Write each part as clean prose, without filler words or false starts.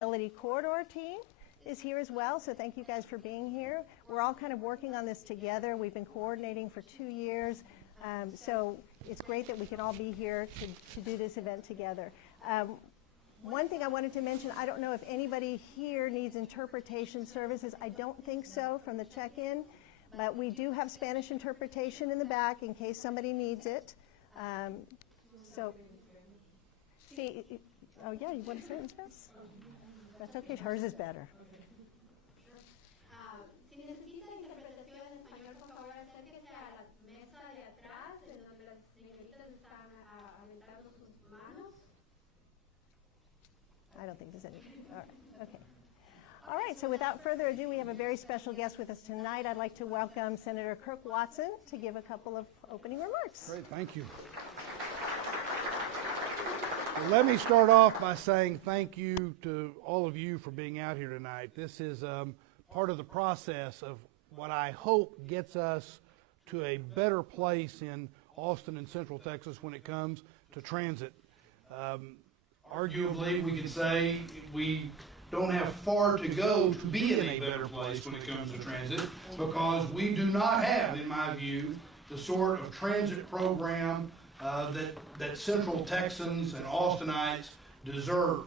Mobility Corridor team is here as well, so thank you guys for being here. We're all kind of working on this together. We've been coordinating for 2 years, so it's great that we can all be here to do this event together. One thing I wanted to mention, I don't know if anybody here needs interpretation services. I don't think so from the check-in, but we do have Spanish interpretation in the back in case somebody needs it. Oh yeah, you want to say it in Spanish? That's okay, hers is better. Si necesita interpretación en español, por favor, acérquese a la mesa de atrás, en donde las señoritas están aventando sus manos. I don't think there's any. All right, okay. All right, so without further ado, we have a very special guest with us tonight. I'd like to welcome Senator Kirk Watson to give a couple of opening remarks. Great, thank you. Well, let me start off by saying thank you to all of you for being out here tonight. This is part of the process of what I hope gets us to a better place in Austin and Central Texas when it comes to transit. Arguably, we could say we don't have far to go to be in a better place when it comes to transit, because we do not have, in my view, the sort of transit program that Central Texans and Austinites deserve.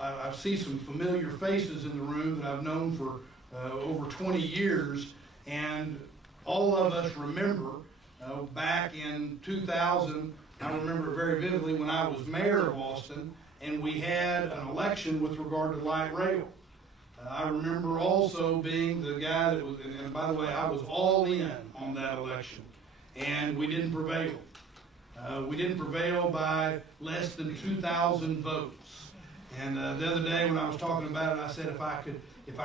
I see some familiar faces in the room that I've known for over 20 years, and all of us remember back in 2000, I remember very vividly when I was mayor of Austin, and we had an election with regard to light rail. I remember also being the guy that was, and by the way, I was all in on that election, and we didn't prevail. We didn't prevail by less than 2,000 votes. And the other day when I was talking about it, I said if I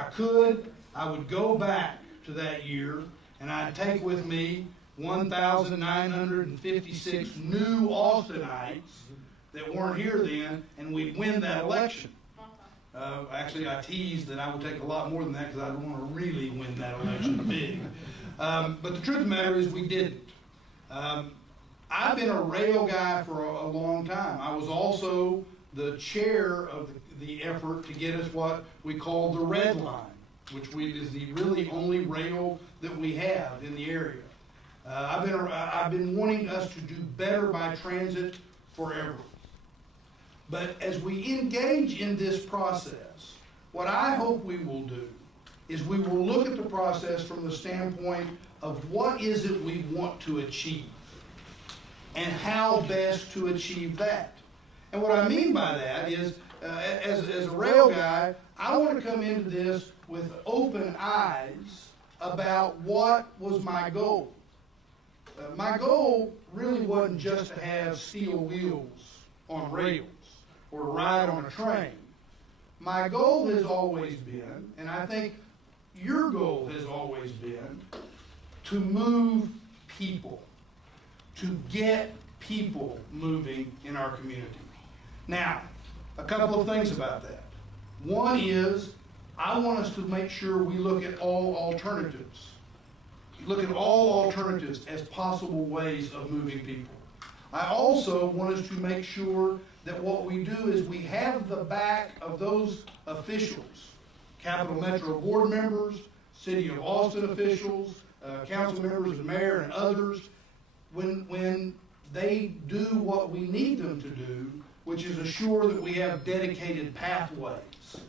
could, I would go back to that year and I'd take with me 1,956 new Austinites that weren't here then, and we'd win that election. Actually, I teased that I would take a lot more than that because I want to really win that election big. But the truth of the matter is we didn't. I've been a rail guy for a long time. I was also the chair of the effort to get us what we call the Red Line, which is the really only rail that we have in the area. I've been wanting us to do better by transit forever. But as we engage in this process, what I hope we will do is we will look at the process from the standpoint of what is it we want to achieve and how best to achieve that. And what I mean by that is, as a rail guy, I want to come into this with open eyes about what was my goal. My goal really wasn't just to have steel wheels on rails or to ride on a train. My goal has always been, and I think your goal has always been, to move people, to get people moving in our community. Now, a couple of things about that. One is, I want us to make sure we look at all alternatives. Look at all alternatives as possible ways of moving people. I also want us to make sure that what we do is we have the back of those officials, Capital Metro board members, City of Austin officials, council members, the mayor, and others, when they do what we need them to do, which is assure that we have dedicated pathways.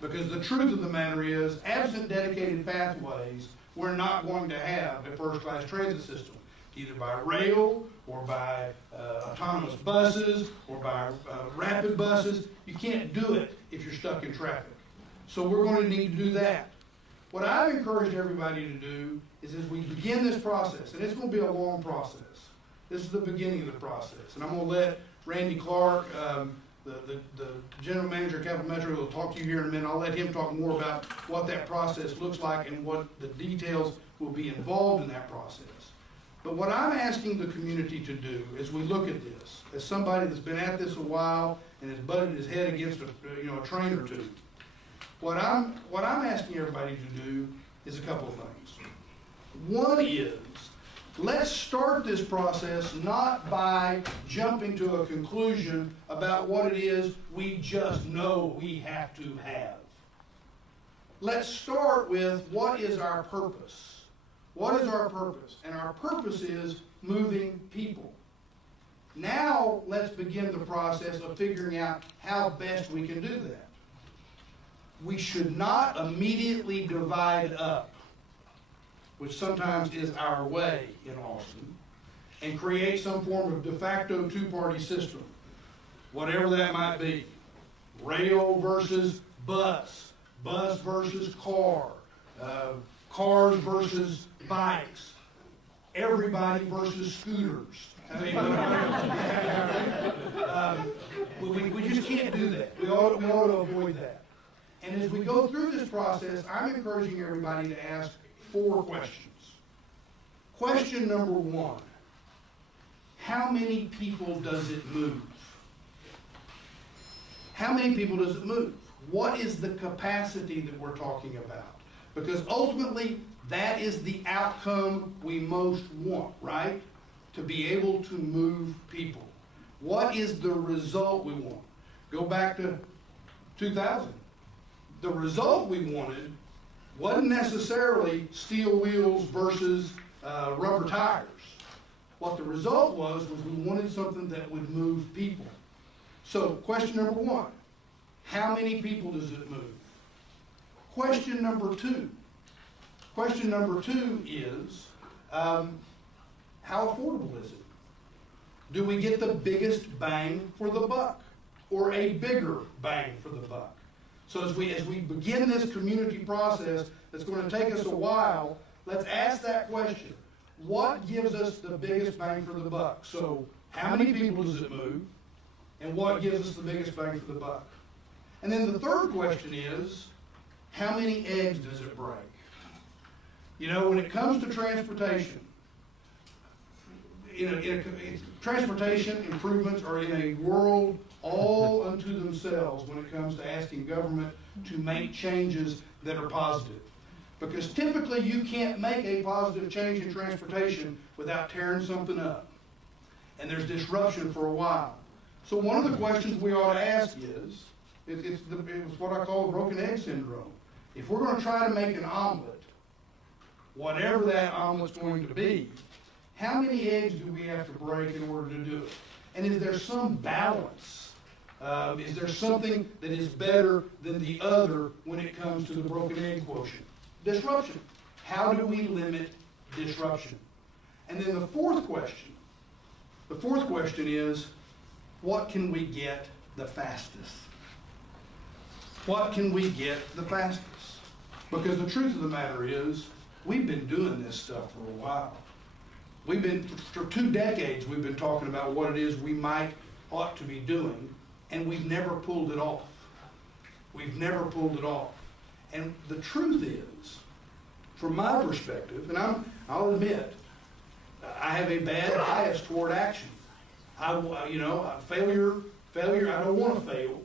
Because the truth of the matter is, absent dedicated pathways, we're not going to have a first-class transit system, either by rail or by autonomous buses or by rapid buses. You can't do it if you're stuck in traffic. So we're going to need to do that. What I've encouraged everybody to do is as we begin this process, and it's going to be a long process. This is the beginning of the process. And I'm going to let Randy Clark, the general manager of Capital Metro, will talk to you here in a minute. I'll let him talk more about what that process looks like and what the details will be involved in that process. But what I'm asking the community to do as we look at this, as somebody that's been at this a while and has butted his head against a train or two, what I'm asking everybody to do is a couple of things. One is let's start this process not by jumping to a conclusion about what it is we just know we have to have. Let's start with what is our purpose? What is our purpose? And our purpose is moving people. Now let's begin the process of figuring out how best we can do that. We should not immediately divide up, which sometimes is our way in Austin, and create some form of de facto two-party system, whatever that might be. Rail versus bus, bus versus car, cars versus bikes, everybody versus scooters. I mean, we just can't do that. We ought to avoid that. And as we go through this process, I'm encouraging everybody to ask 4 questions. Question number 1, how many people does it move? How many people does it move? What is the capacity that we're talking about? Because ultimately, that is the outcome we most want, right? To be able to move people. What is the result we want? Go back to 2000. The result we wanted wasn't necessarily steel wheels versus rubber tires. What the result was we wanted something that would move people. So question number 1, how many people does it move? Question number 2. Question number 2 is, how affordable is it? Do we get the biggest bang for the buck or a bigger bang for the buck? So as we begin this community process that's going to take us a while, let's ask that question. What gives us the biggest bang for the buck? So how many people does it move? And what gives us the biggest bang for the buck? And then the third question is, how many eggs does it break? You know, when it comes to transportation, transportation improvements are in a world all unto themselves when it comes to asking government to make changes that are positive. Because typically you can't make a positive change in transportation without tearing something up. And there's disruption for a while. So one of the questions we ought to ask is, it's what I call the broken egg syndrome. If we're going to try to make an omelet, whatever that omelet's going to be, how many eggs do we have to break in order to do it? And is there some balance? Is there something that is better than the other when it comes to the broken egg quotient? Disruption. How do we limit disruption? And then the fourth question is, what can we get the fastest? What can we get the fastest? Because the truth of the matter is, we've been doing this stuff for a while. For 2 decades, we've been talking about what it is we ought to be doing, and we've never pulled it off. We've never pulled it off. And the truth is, from my perspective, and I'll admit, I have a bad bias toward action. Failure, I don't want to fail,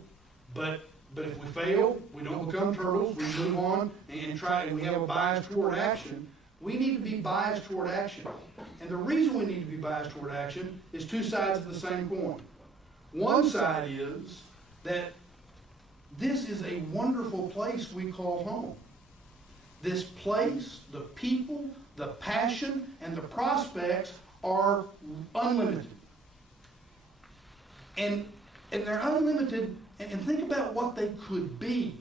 but if we fail, we don't become turtles, we move on and we have a bias toward action. We need to be biased toward action. And the reason we need to be biased toward action is 2 sides of the same coin. One side is that this is a wonderful place we call home. This place, the people, the passion, and the prospects are unlimited. And they're unlimited, and think about what they could be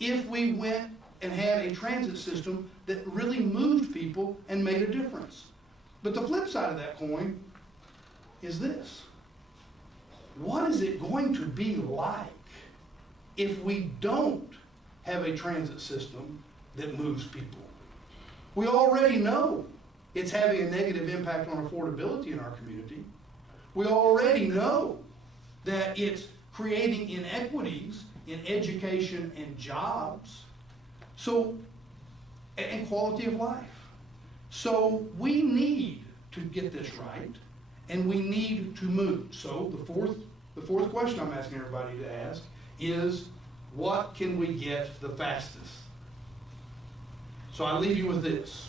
if we went and had a transit system that really moved people and made a difference. But the flip side of that coin is this. What is it going to be like if we don't have a transit system that moves people? We already know it's having a negative impact on affordability in our community. We already know that it's creating inequities in education and jobs, and quality of life. So we need to get this right, and we need to move. So the fourth question I'm asking everybody to ask is, what can we get the fastest? So I leave you with this.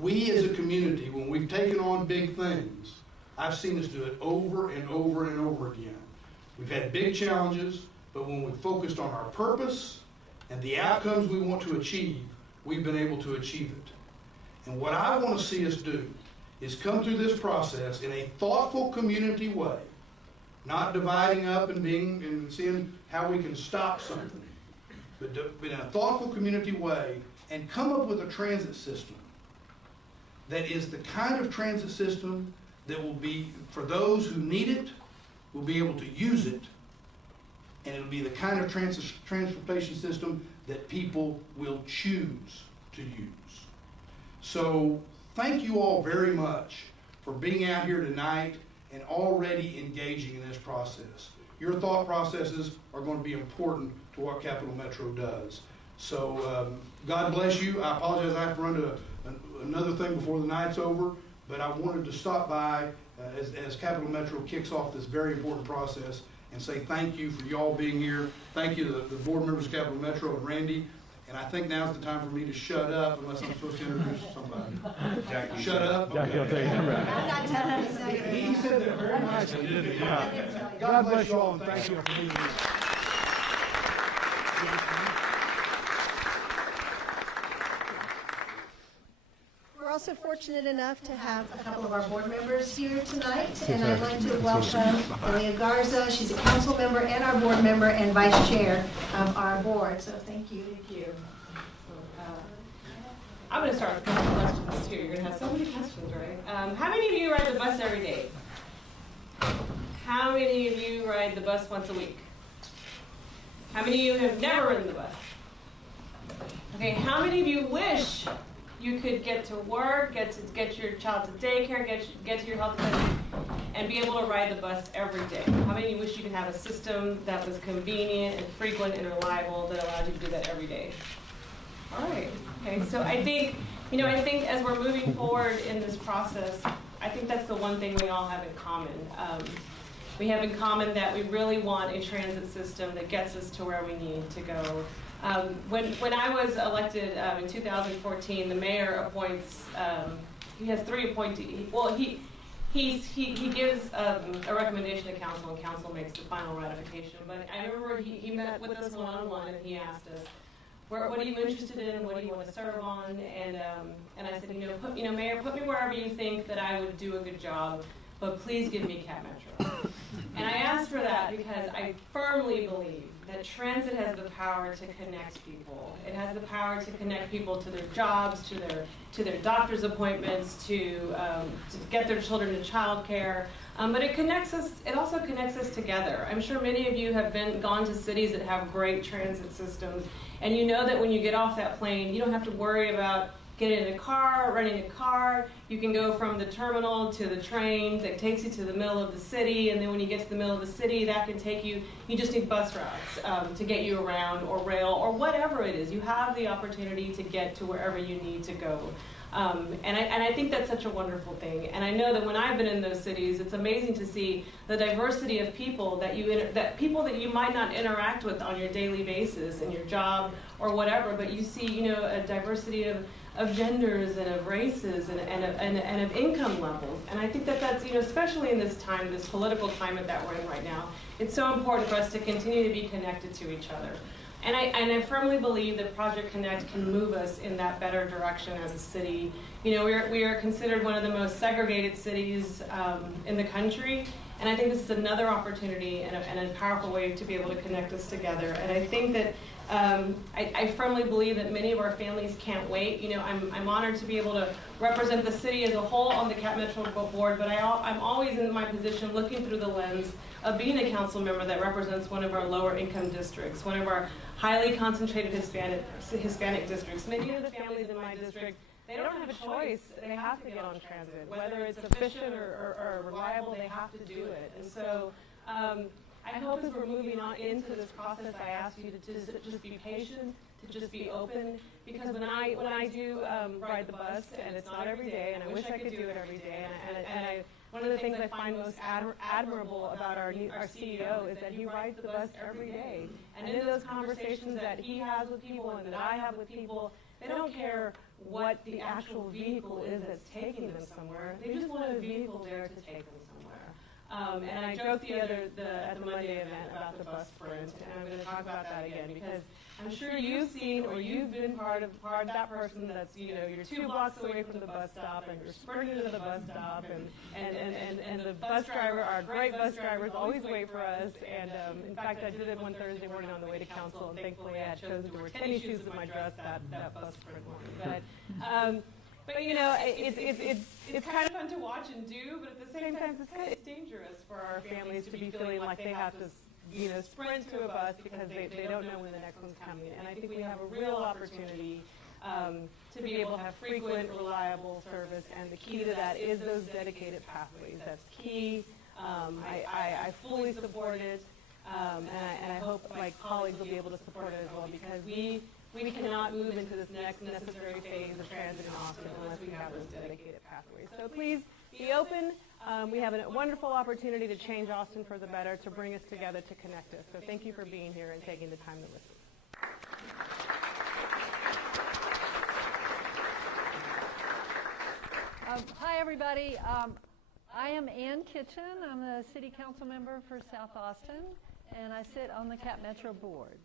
we as a community, when we've taken on big things, I've seen us do it over and over and over again. We've had big challenges, but when we've focused on our purpose and the outcomes we want to achieve, we've been able to achieve it. And what I want to see us do is come through this process in a thoughtful community way, not dividing up and seeing how we can stop something, but in a thoughtful community way, and come up with a transit system that is the kind of transit system that will be, for those who need it, will be able to use it, and it'll be the kind of transportation system that people will choose to use. So thank you all very much for being out here tonight and already engaging in this process. Your thought processes are going to be important to what Capital Metro does. So God bless you. I apologize I have to run to another thing before the night's over, but I wanted to stop by as Capital Metro kicks off this very important process and say thank you for y'all being here. Thank you to the board members of Capital Metro and Randy. And I think now's the time for me to shut up unless I'm supposed to introduce somebody. Jackie. Shut up? Jackie, I'll take it. I'm not telling you. He said that very nicely, didn't he? God bless you all and thank you for being here. We're also fortunate enough to have a couple of our board members here tonight, and I'd like to welcome Leah Garza. She's a council member and our board member and vice chair of our board, so thank you. Thank you. I'm going to start with a couple of questions too. You're going to have so many questions, right? How many of you ride the bus every day? How many of you ride the bus once a week? How many of you have never ridden the bus? Okay, how many of you wish you could get to work, get your child to daycare, get to your health clinic, and be able to ride the bus every day? How many of you wish you could have a system that was convenient and frequent and reliable that allowed you to do that every day? All right. Okay. So I think as we're moving forward in this process, I think that's the one thing we all have in common. We have in common that we really want a transit system that gets us to where we need to go. When I was elected in 2014, the mayor appoints. He has 3 appointees. Well, he gives a recommendation to council, and council makes the final ratification. But I remember he met with us one-on-one, and he asked us, "What are you interested in? What do you want to serve on?" And I said, Mayor, put me wherever you think that I would do a good job, but please give me Cap Metro. And I asked for that because I firmly believe that transit has the power to connect people. It has the power to connect people to their jobs, to their doctor's appointments, to get their children to childcare. But it also connects us together. I'm sure many of you have gone to cities that have great transit systems, and you know that when you get off that plane, you don't have to worry about getting in a car, renting a car. You can go from the terminal to the train that takes you to the middle of the city, and then when you get to the middle of the city, that can take you just need bus routes to get you around, or rail, or whatever it is. You have the opportunity to get to wherever you need to go. And I think that's such a wonderful thing. And I know that when I've been in those cities, it's amazing to see the diversity of people that people that you might not interact with on your daily basis in your job or whatever, but you see, a diversity of genders and of races and of income levels. And I think that's, especially in this time, this political climate that we're in right now, it's so important for us to continue to be connected to each other. And I firmly believe that Project Connect can move us in that better direction as a city. We are considered one of the most segregated cities in the country, and I think this is another opportunity and a powerful way to be able to connect us together. And I think that I firmly believe that many of our families can't wait. I'm honored to be able to represent the city as a whole on the Cap Metro board, but I'm always in my position looking through the lens of being a council member that represents one of our lower income districts, one of our highly concentrated Hispanic districts. Many of the families in my district, they don't have a choice. They have to get on transit. Whether it's efficient or reliable, they have to do it. And so I hope as we're moving on into this process, I ask you to just be patient, to just be open, because when I do ride the bus, and it's not every day, and I wish I could do it every day, and one of the things I find most admirable about our CEO is that he rides the bus every day. And in those conversations that he has with people and that I have with people, They don't care what the actual vehicle is that's taking them somewhere. They just want a vehicle there to take them somewhere. And I joked at the Monday event about the bus sprint, and I'm going to talk about that again because I'm sure you've seen or you've been part of that person that's, you're 2 blocks away from the bus stop and you're sprinting to the bus stop and the bus driver, our great bus drivers always wait for us. And in fact, I did it one Thursday morning on the way to council, and thankfully I had chosen to wear tennis shoes with my dress that bus sprint morning. But it's kind of fun to watch and do, but at the same time, it's dangerous for our families to be feeling like they have to sprint to a bus because they don't know when the next one's coming. And I think we have a real opportunity to be able to have frequent, reliable service, and the key to that is those dedicated pathways. That's key. I fully support it, and I hope my colleagues will be able to support it as well, because we cannot move into this next necessary phase of transit in Austin unless we have those dedicated pathways. So please be open. We have a wonderful opportunity to change Austin for the better, to bring us together, to connect us. So thank you for being here and taking the time to listen. Hi, everybody. I am Ann Kitchen. I'm the City Council member for South Austin, and I sit on the Cap Metro board.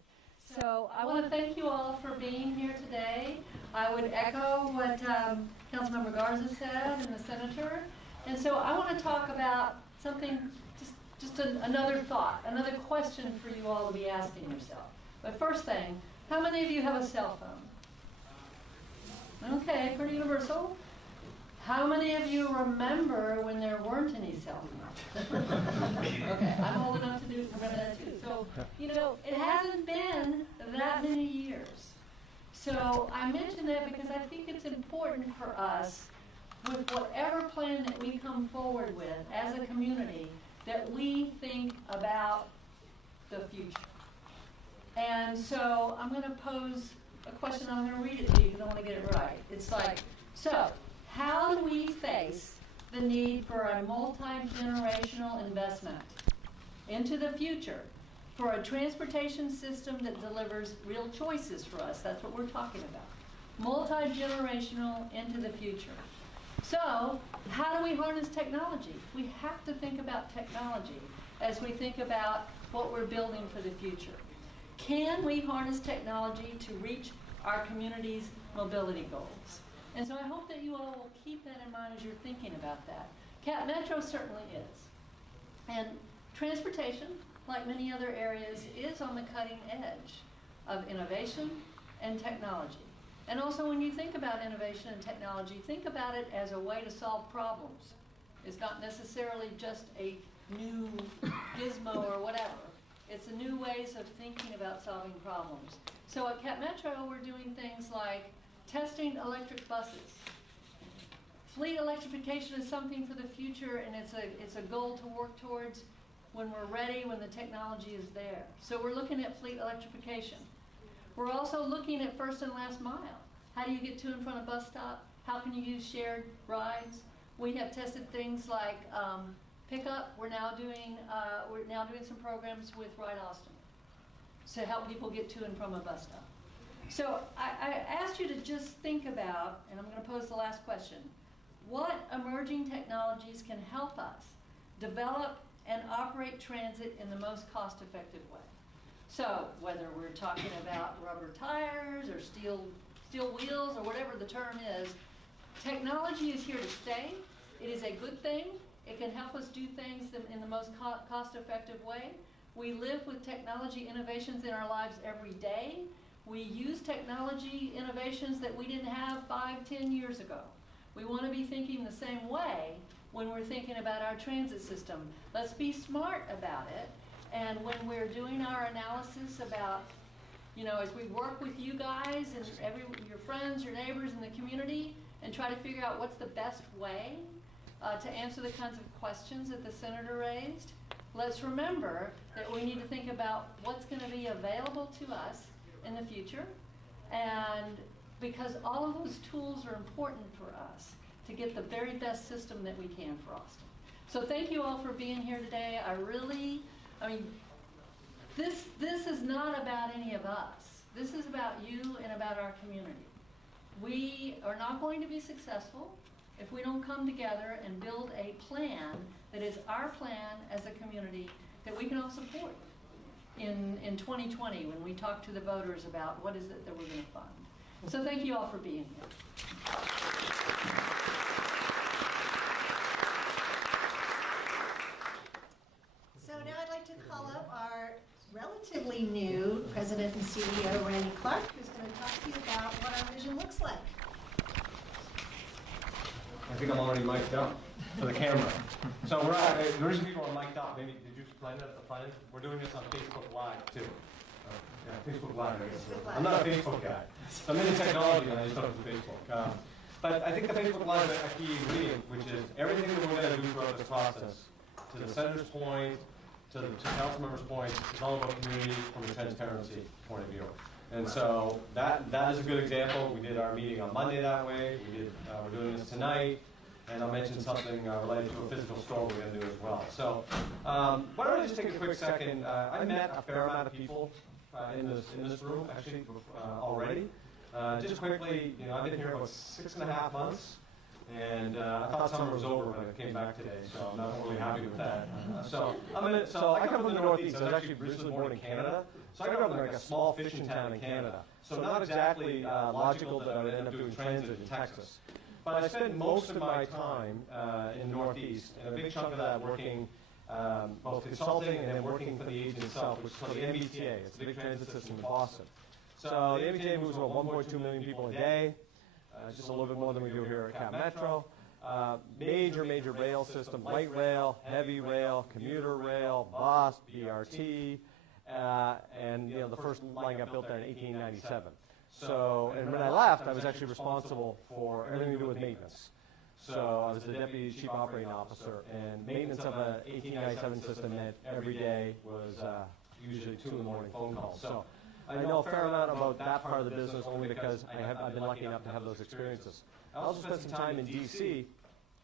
So I want to thank you all for being here today. I would echo what Councilmember Garza said and the Senator. And so I want to talk about something, just another thought, another question for you all to be asking yourself. But first thing, how many of you have a cell phone? Okay, pretty universal. How many of you remember when there weren't any cell phones? Okay, I'm old enough to remember that too. So, it hasn't been that many years. So I mention that because I think it's important for us, with whatever plan that we come forward with as a community, that we think about the future. And so I'm going to pose a question. I'm going to read it to you because I want to get it right. It's like, so how do we face the need for a multi-generational investment into the future for a transportation system that delivers real choices for us? That's what we're talking about. Multi-generational into the future. So, how do we harness technology? We have to think about technology as we think about what we're building for the future. Can we harness technology to reach our community's mobility goals? And so I hope that you all will keep that in mind as you're thinking about that. Cap Metro certainly is. And transportation, like many other areas, is on the cutting edge of innovation and technology. And also, when you think about innovation and technology, think about it as a way to solve problems. It's not necessarily just a new gizmo or whatever. It's a new ways of thinking about solving problems. So at Cap Metro, we're doing things like testing electric buses. Fleet electrification is something for the future, and it's a goal to work towards when we're ready, when the technology is there. So we're looking at fleet electrification. We're also looking at first and last mile. How do you get to and from a bus stop? How can you use shared rides? We have tested things like pickup. We're now doing some programs with Ride Austin to help people get to and from a bus stop. So I asked you to just think about, and I'm going to pose the last question, what emerging technologies can help us develop and operate transit in the most cost-effective way? So whether we're talking about rubber tires or steel wheels or whatever the term is, technology is here to stay. It is a good thing. It can help us do things in the most cost-effective way. We live with technology innovations in our lives every day. We use technology innovations that we didn't have 5, 10 years ago. We want to be thinking the same way when we're thinking about our transit system. Let's be smart about it. And when we're doing our analysis about, as we work with you guys and your friends, your neighbors in the community, and try to figure out what's the best way to answer the kinds of questions that the Senator raised, let's remember that we need to think about what's going to be available to us in the future, and because all of those tools are important for us to get the very best system that we can for Austin. So thank you all for being here today. This is not about any of us. This is about you and about our community. We are not going to be successful if we don't come together and build a plan that is our plan as a community that we can all support in 2020 when we talk to the voters about what is it that we're going to fund. So thank you all for being here. So now I'd like to call up our relatively new President and CEO, Randy Clark, who's going to talk to you about what our vision looks like. I think I'm already mic'd up for the camera. So the reason people are mic'd up, maybe, did you explain that at the front end? We're doing this on Facebook Live, too. Yeah, Facebook Live. I'm not a Facebook guy. So I'm into technology, and I just don't have Facebook. But I think the Facebook Live is a key ingredient, which is everything that we're going to do throughout this process, to the senator's point, to council members' point, it's all about community from a transparency point of view. And so that is a good example. We did our meeting on Monday that way. We're doing this tonight. And I'll mention something related to a physical store we're going to do as well. So why don't I just take a quick second. I met a fair amount of people in this room, actually, already. Just quickly, I've been here about 6.5 months. And I thought summer was over when I came back today, so I'm not really happy with that. So I come from the Northeast. I was actually originally born in Canada. So I grew up in like a small fishing town in Canada. So not exactly logical that I would end up doing transit in Texas. But I spent most of my time in the Northeast, and a big chunk of that working both consulting and then working for the agency itself, which is called the MBTA. It's the big transit system in Boston. So the MBTA moves about 1.2 million people a day. Just a little bit more than we do here at Cap Metro. Major rail system, light rail, heavy rail, commuter rail, bus, BRT, and the first line got built there in 1897. So, and when I left, I was actually responsible for everything to do with maintenance. So I was the deputy chief operating officer, and maintenance of an 1897 system meant every day was usually 2 in the morning phone calls. So I know a fair amount about that part of the business only because I've been lucky enough to have those experiences. I also spent some time in D.C.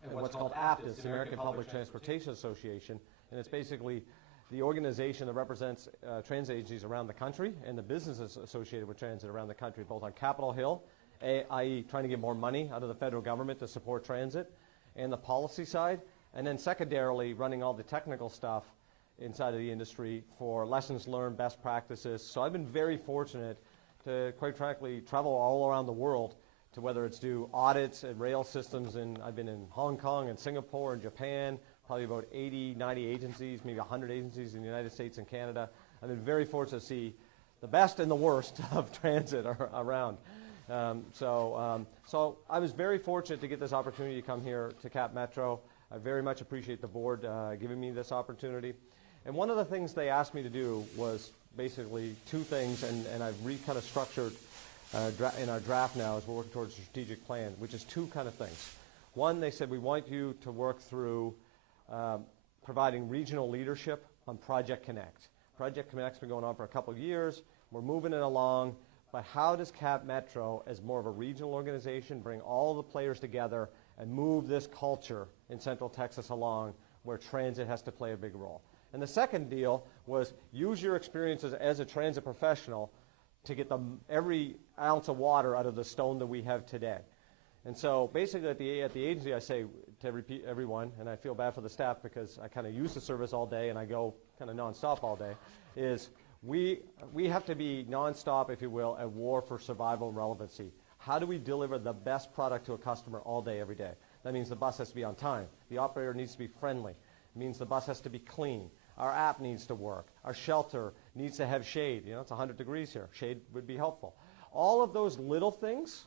at what's called APTA, the American Public Transportation Association, and it's basically the organization that represents transit agencies around the country and the businesses associated with transit around the country, both on Capitol Hill, i.e. trying to get more money out of the federal government to support transit, and the policy side, and then secondarily running all the technical stuff inside of the industry for lessons learned, best practices. So I've been very fortunate to, quite frankly, travel all around the world to whether it's do audits at rail systems, and I've been in Hong Kong and Singapore and Japan, probably about 80, 90 agencies, maybe 100 agencies in the United States and Canada. I've been very fortunate to see the best and the worst of transit around. So I was very fortunate to get this opportunity to come here to Cap Metro. I very much appreciate the board giving me this opportunity. And one of the things they asked me to do was basically 2 things, and I've kind of structured in our draft now as we're working towards a strategic plan, which is 2 kind of things. One, they said we want you to work through providing regional leadership on Project Connect. Project Connect's been going on for a couple of years. We're moving it along. But how does Cap Metro, as more of a regional organization, bring all the players together and move this culture in Central Texas along where transit has to play a big role? And the second deal was use your experiences as a transit professional to get every ounce of water out of the stone that we have today. And so basically at the agency I say to repeat everyone, and I feel bad for the staff because I kind of use the service all day and I go kind of nonstop all day, is we have to be nonstop, if you will, at war for survival and relevancy. How do we deliver the best product to a customer all day, every day? That means the bus has to be on time. The operator needs to be friendly. It means the bus has to be clean. Our app needs to work. Our shelter needs to have shade. It's 100 degrees here. Shade would be helpful. All of those little things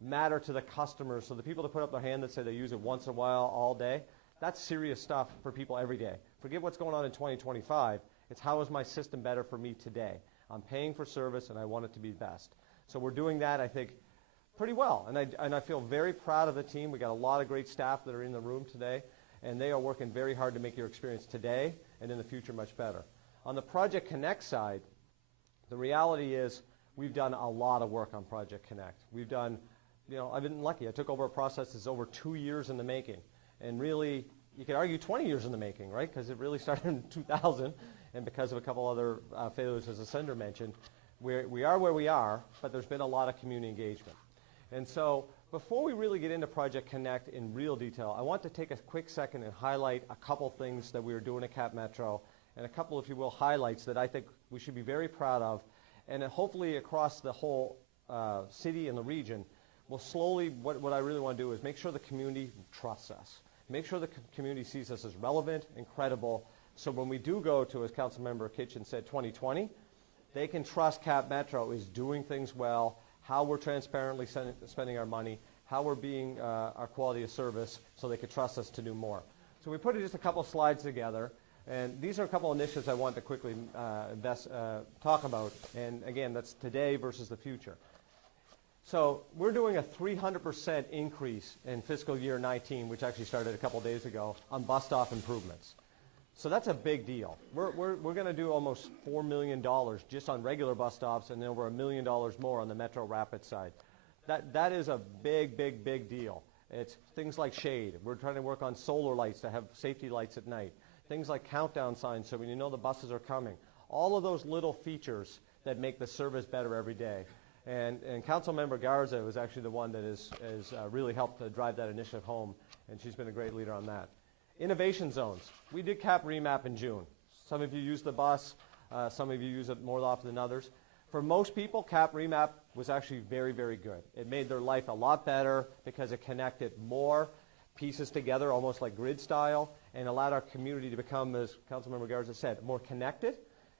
matter to the customers. So the people that put up their hand that say they use it once in a while all day, that's serious stuff for people every day. Forget what's going on in 2025. It's how is my system better for me today? I'm paying for service and I want it to be best. So we're doing that, I think, pretty well. And I feel very proud of the team. We got a lot of great staff that are in the room today, and they are working very hard to make your experience today and in the future much better. On the Project Connect side, the reality is we've done a lot of work on Project Connect. We've done, I've been lucky. I took over a process that's over 2 years in the making. And really, you could argue 20 years in the making, right? Because it really started in 2000, and because of a couple other failures, as Ascender mentioned, we are where we are, but there's been a lot of community engagement. And so before we really get into Project Connect in real detail, I want to take a quick second and highlight a couple things that we are doing at Cap Metro and a couple, if you will, highlights that I think we should be very proud of. And hopefully across the whole city and the region, we'll slowly, what I really want to do is make sure the community trusts us. Make sure the community sees us as relevant and credible. So when we do go to, as Councilmember Kitchen said, 2020, they can trust Cap Metro is doing things well, how we're transparently spending our money, how we're being our quality of service, so they can trust us to do more. So we put just a couple slides together, and these are a couple initiatives I want to quickly talk about. And again, that's today versus the future. So we're doing a 300% increase in fiscal year 19, which actually started a couple days ago, on bus stop improvements. So that's a big deal. We're going to do almost $4 million just on regular bus stops, and then over $1 million more on the Metro Rapid side. That is a big, big, big deal. It's things like shade. We're trying to work on solar lights to have safety lights at night. Things like countdown signs so when you know the buses are coming. All of those little features that make the service better every day. And Councilmember Garza was actually the one that has really helped to drive that initiative home, and she's been a great leader on that. Innovation zones. We did Cap Remap in June. Some of you use the bus. Some of you use it more often than others. For most people, Cap Remap was actually very, very good. It made their life a lot better because it connected more pieces together, almost like grid style, and allowed our community to become, as Councilmember Garza said, more connected.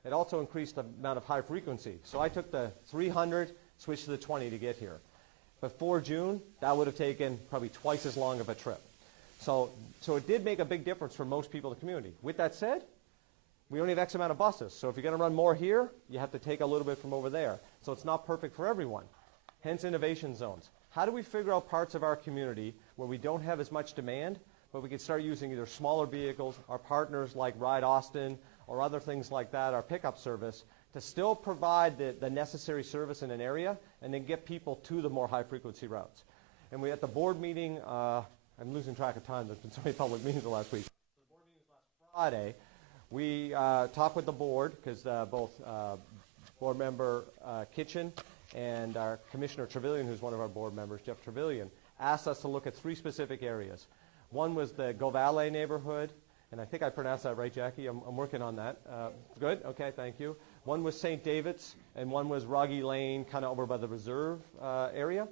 It also increased the amount of high frequency. So I took the 300, switched to the 20 to get here. Before June, that would have taken probably twice as long of a trip. So it did make a big difference for most people in the community. With that said, we only have X amount of buses. So if you're going to run more here, you have to take a little bit from over there. So it's not perfect for everyone. Hence innovation zones. How do we figure out parts of our community where we don't have as much demand, but we can start using either smaller vehicles, our partners like Ride Austin, or other things like that, our pickup service, to still provide the necessary service in an area and then get people to the more high-frequency routes. And we at the board meeting, I'm losing track of time. There's been so many public meetings the last week. The board meeting was last Friday. We talked with the board because both board member Kitchen and our Commissioner Trevelyan, who's one of our board members, Jeff Trevelyan, asked us to look at 3 specific areas. One was the Govale neighborhood, and I think I pronounced that right, Jackie. I'm working on that. Good? Okay, thank you. One was St. David's, and one was Roggy Lane, kind of over by the reserve area.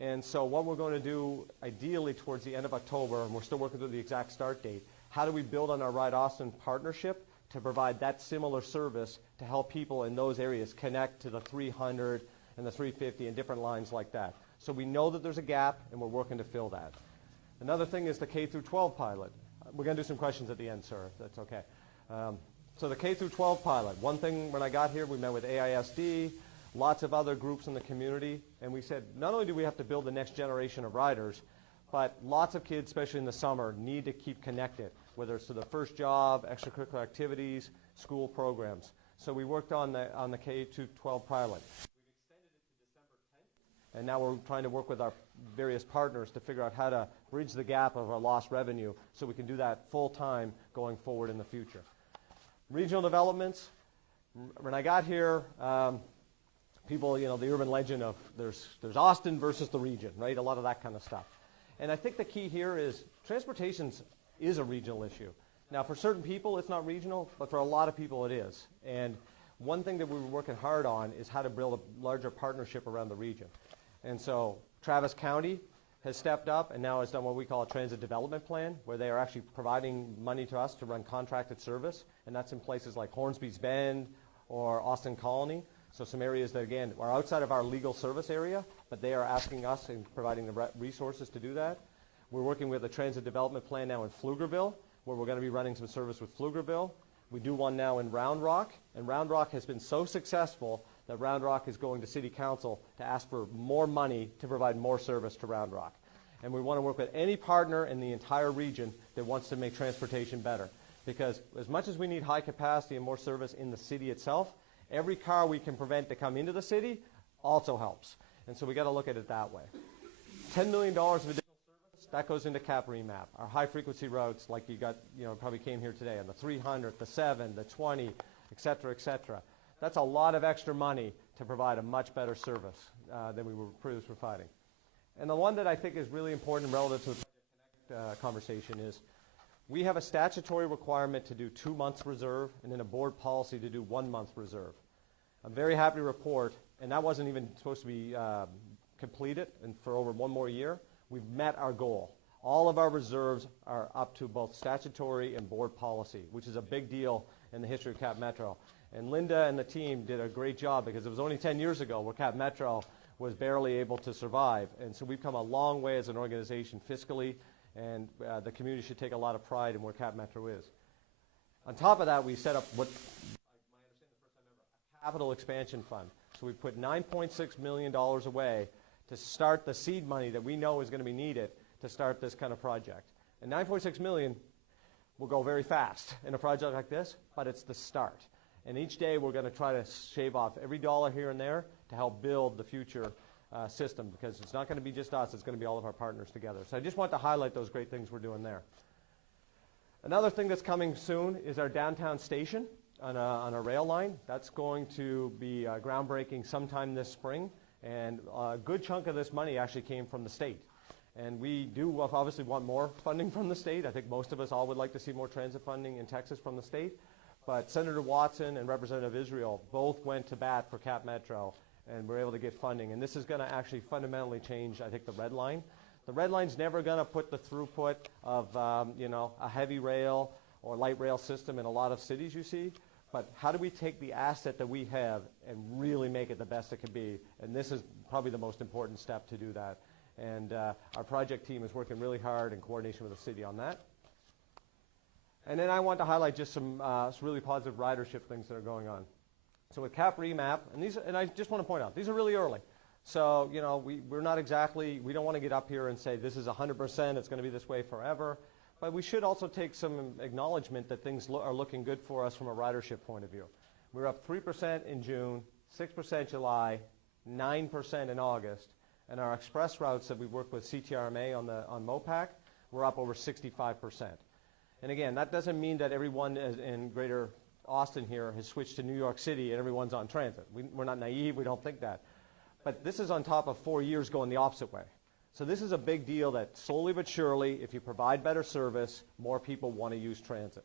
And so what we're going to do, ideally towards the end of October, and we're still working through the exact start date, how do we build on our Ride Austin partnership to provide that similar service to help people in those areas connect to the 300 and the 350 and different lines like that. So we know that there's a gap, and we're working to fill that. Another thing is the K through 12 pilot. We're going to do some questions at the end, sir, if that's okay. So the K through 12 pilot. One thing when I got here, we met with AISD, lots of other groups in the community, and we said not only do we have to build the next generation of riders, but lots of kids, especially in the summer, need to keep connected, whether it's to their first job, extracurricular activities, school programs. So we worked on the K-12 pilot. We've extended it to December 10th, and now we're trying to work with our various partners to figure out how to bridge the gap of our lost revenue so we can do that full time going forward in the future. Regional developments. When I got here, people, the urban legend of there's Austin versus the region, right? A lot of that kind of stuff. And I think the key here is transportation is a regional issue. Now, for certain people, it's not regional, but for a lot of people, it is. And one thing that we were working hard on is how to build a larger partnership around the region. And so Travis County has stepped up and now has done what we call a transit development plan, where they are actually providing money to us to run contracted service, and that's in places like Hornsby's Bend or Austin Colony. So some areas that, again, are outside of our legal service area, but they are asking us and providing the resources to do that. We're working with a transit development plan now in Pflugerville, where we're going to be running some service with Pflugerville. We do one now in Round Rock, and Round Rock has been so successful that Round Rock is going to City Council to ask for more money to provide more service to Round Rock. And we want to work with any partner in the entire region that wants to make transportation better. Because as much as we need high capacity and more service in the city itself, every car we can prevent to come into the city also helps. And so we got to look at it that way. $10 million of additional service, that goes into Cap Remap. Our high frequency routes, like you got, probably came here today, on the 300, the 7, the 20, et cetera, et cetera. That's a lot of extra money to provide a much better service than we were previously providing. And the one that I think is really important relative to the Project Connect conversation is we have a statutory requirement to do 2 months reserve and then a board policy to do 1 month reserve. I'm very happy to report, and that wasn't even supposed to be completed and for over 1 more year. We've met our goal. All of our reserves are up to both statutory and board policy, which is a big deal in the history of Cap Metro. And Linda and the team did a great job because it was only 10 years ago where Cap Metro was barely able to survive. And so we've come a long way as an organization fiscally, and the community should take a lot of pride in where Cap Metro is. On top of that, we set up what, my understanding the first time ever, a capital expansion fund. So we put $9.6 million away to start the seed money that we know is going to be needed to start this kind of project. And $9.6 million will go very fast in a project like this, but it's the start. And each day we're going to try to shave off every dollar here and there to help build the future system, because it's not going to be just us, it's going to be all of our partners together. So I just want to highlight those great things we're doing there. Another thing that's coming soon is our downtown station on a rail line. That's going to be groundbreaking sometime this spring, and a good chunk of this money actually came from the state. And we do obviously want more funding from the state. I think most of us all would like to see more transit funding in Texas from the state. But Senator Watson and Representative Israel both went to bat for Cap Metro and were able to get funding. And this is going to actually fundamentally change, I think, the Red Line. The Red Line's never going to put the throughput of a heavy rail or light rail system in a lot of cities you see. But how do we take the asset that we have and really make it the best it can be? And this is probably the most important step to do that. And our project team is working really hard in coordination with the city on that. And then I want to highlight just some really positive ridership things that are going on. So with Cap Remap, and I just want to point out, these are really early. So, we're not exactly, we don't want to get up here and say this is 100%, it's going to be this way forever. But we should also take some acknowledgement that things are looking good for us from a ridership point of view. We're up 3% in June, 6% July, 9% in August. And our express routes that we work with CTRMA on MOPAC, we're up over 65%. And again, that doesn't mean that everyone in Greater Austin here has switched to New York City and everyone's on transit. We're not naive, we don't think that. But this is on top of 4 years going the opposite way. So this is a big deal that slowly but surely, if you provide better service, more people want to use transit.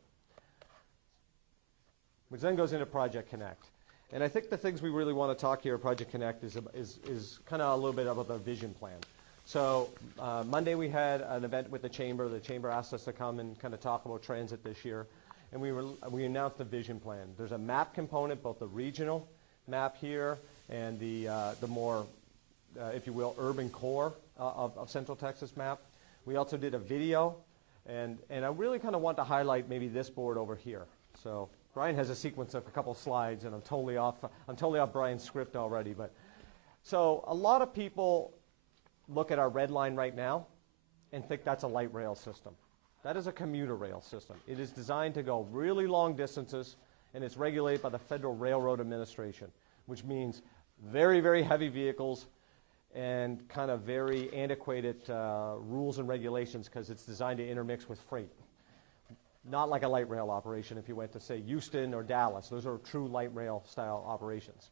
Which then goes into Project Connect. And I think the things we really want to talk here at Project Connect is kind of a little bit about the vision plan. So Monday we had an event with the Chamber. The Chamber asked us to come and kind of talk about transit this year. And we announced the vision plan. There's a map component, both the regional map here and the more, if you will, urban core of Central Texas map. We also did a video. And I really kind of want to highlight maybe this board over here. So Brian has a sequence of a couple slides, and I'm totally off Brian's script already. But so a lot of people look at our red line right now and think that's a light rail system. That is a commuter rail system. It is designed to go really long distances, and it's regulated by the Federal Railroad Administration, which means very, very heavy vehicles and kind of very antiquated rules and regulations because it's designed to intermix with freight. Not like a light rail operation if you went to, say, Houston or Dallas. Those are true light rail style operations.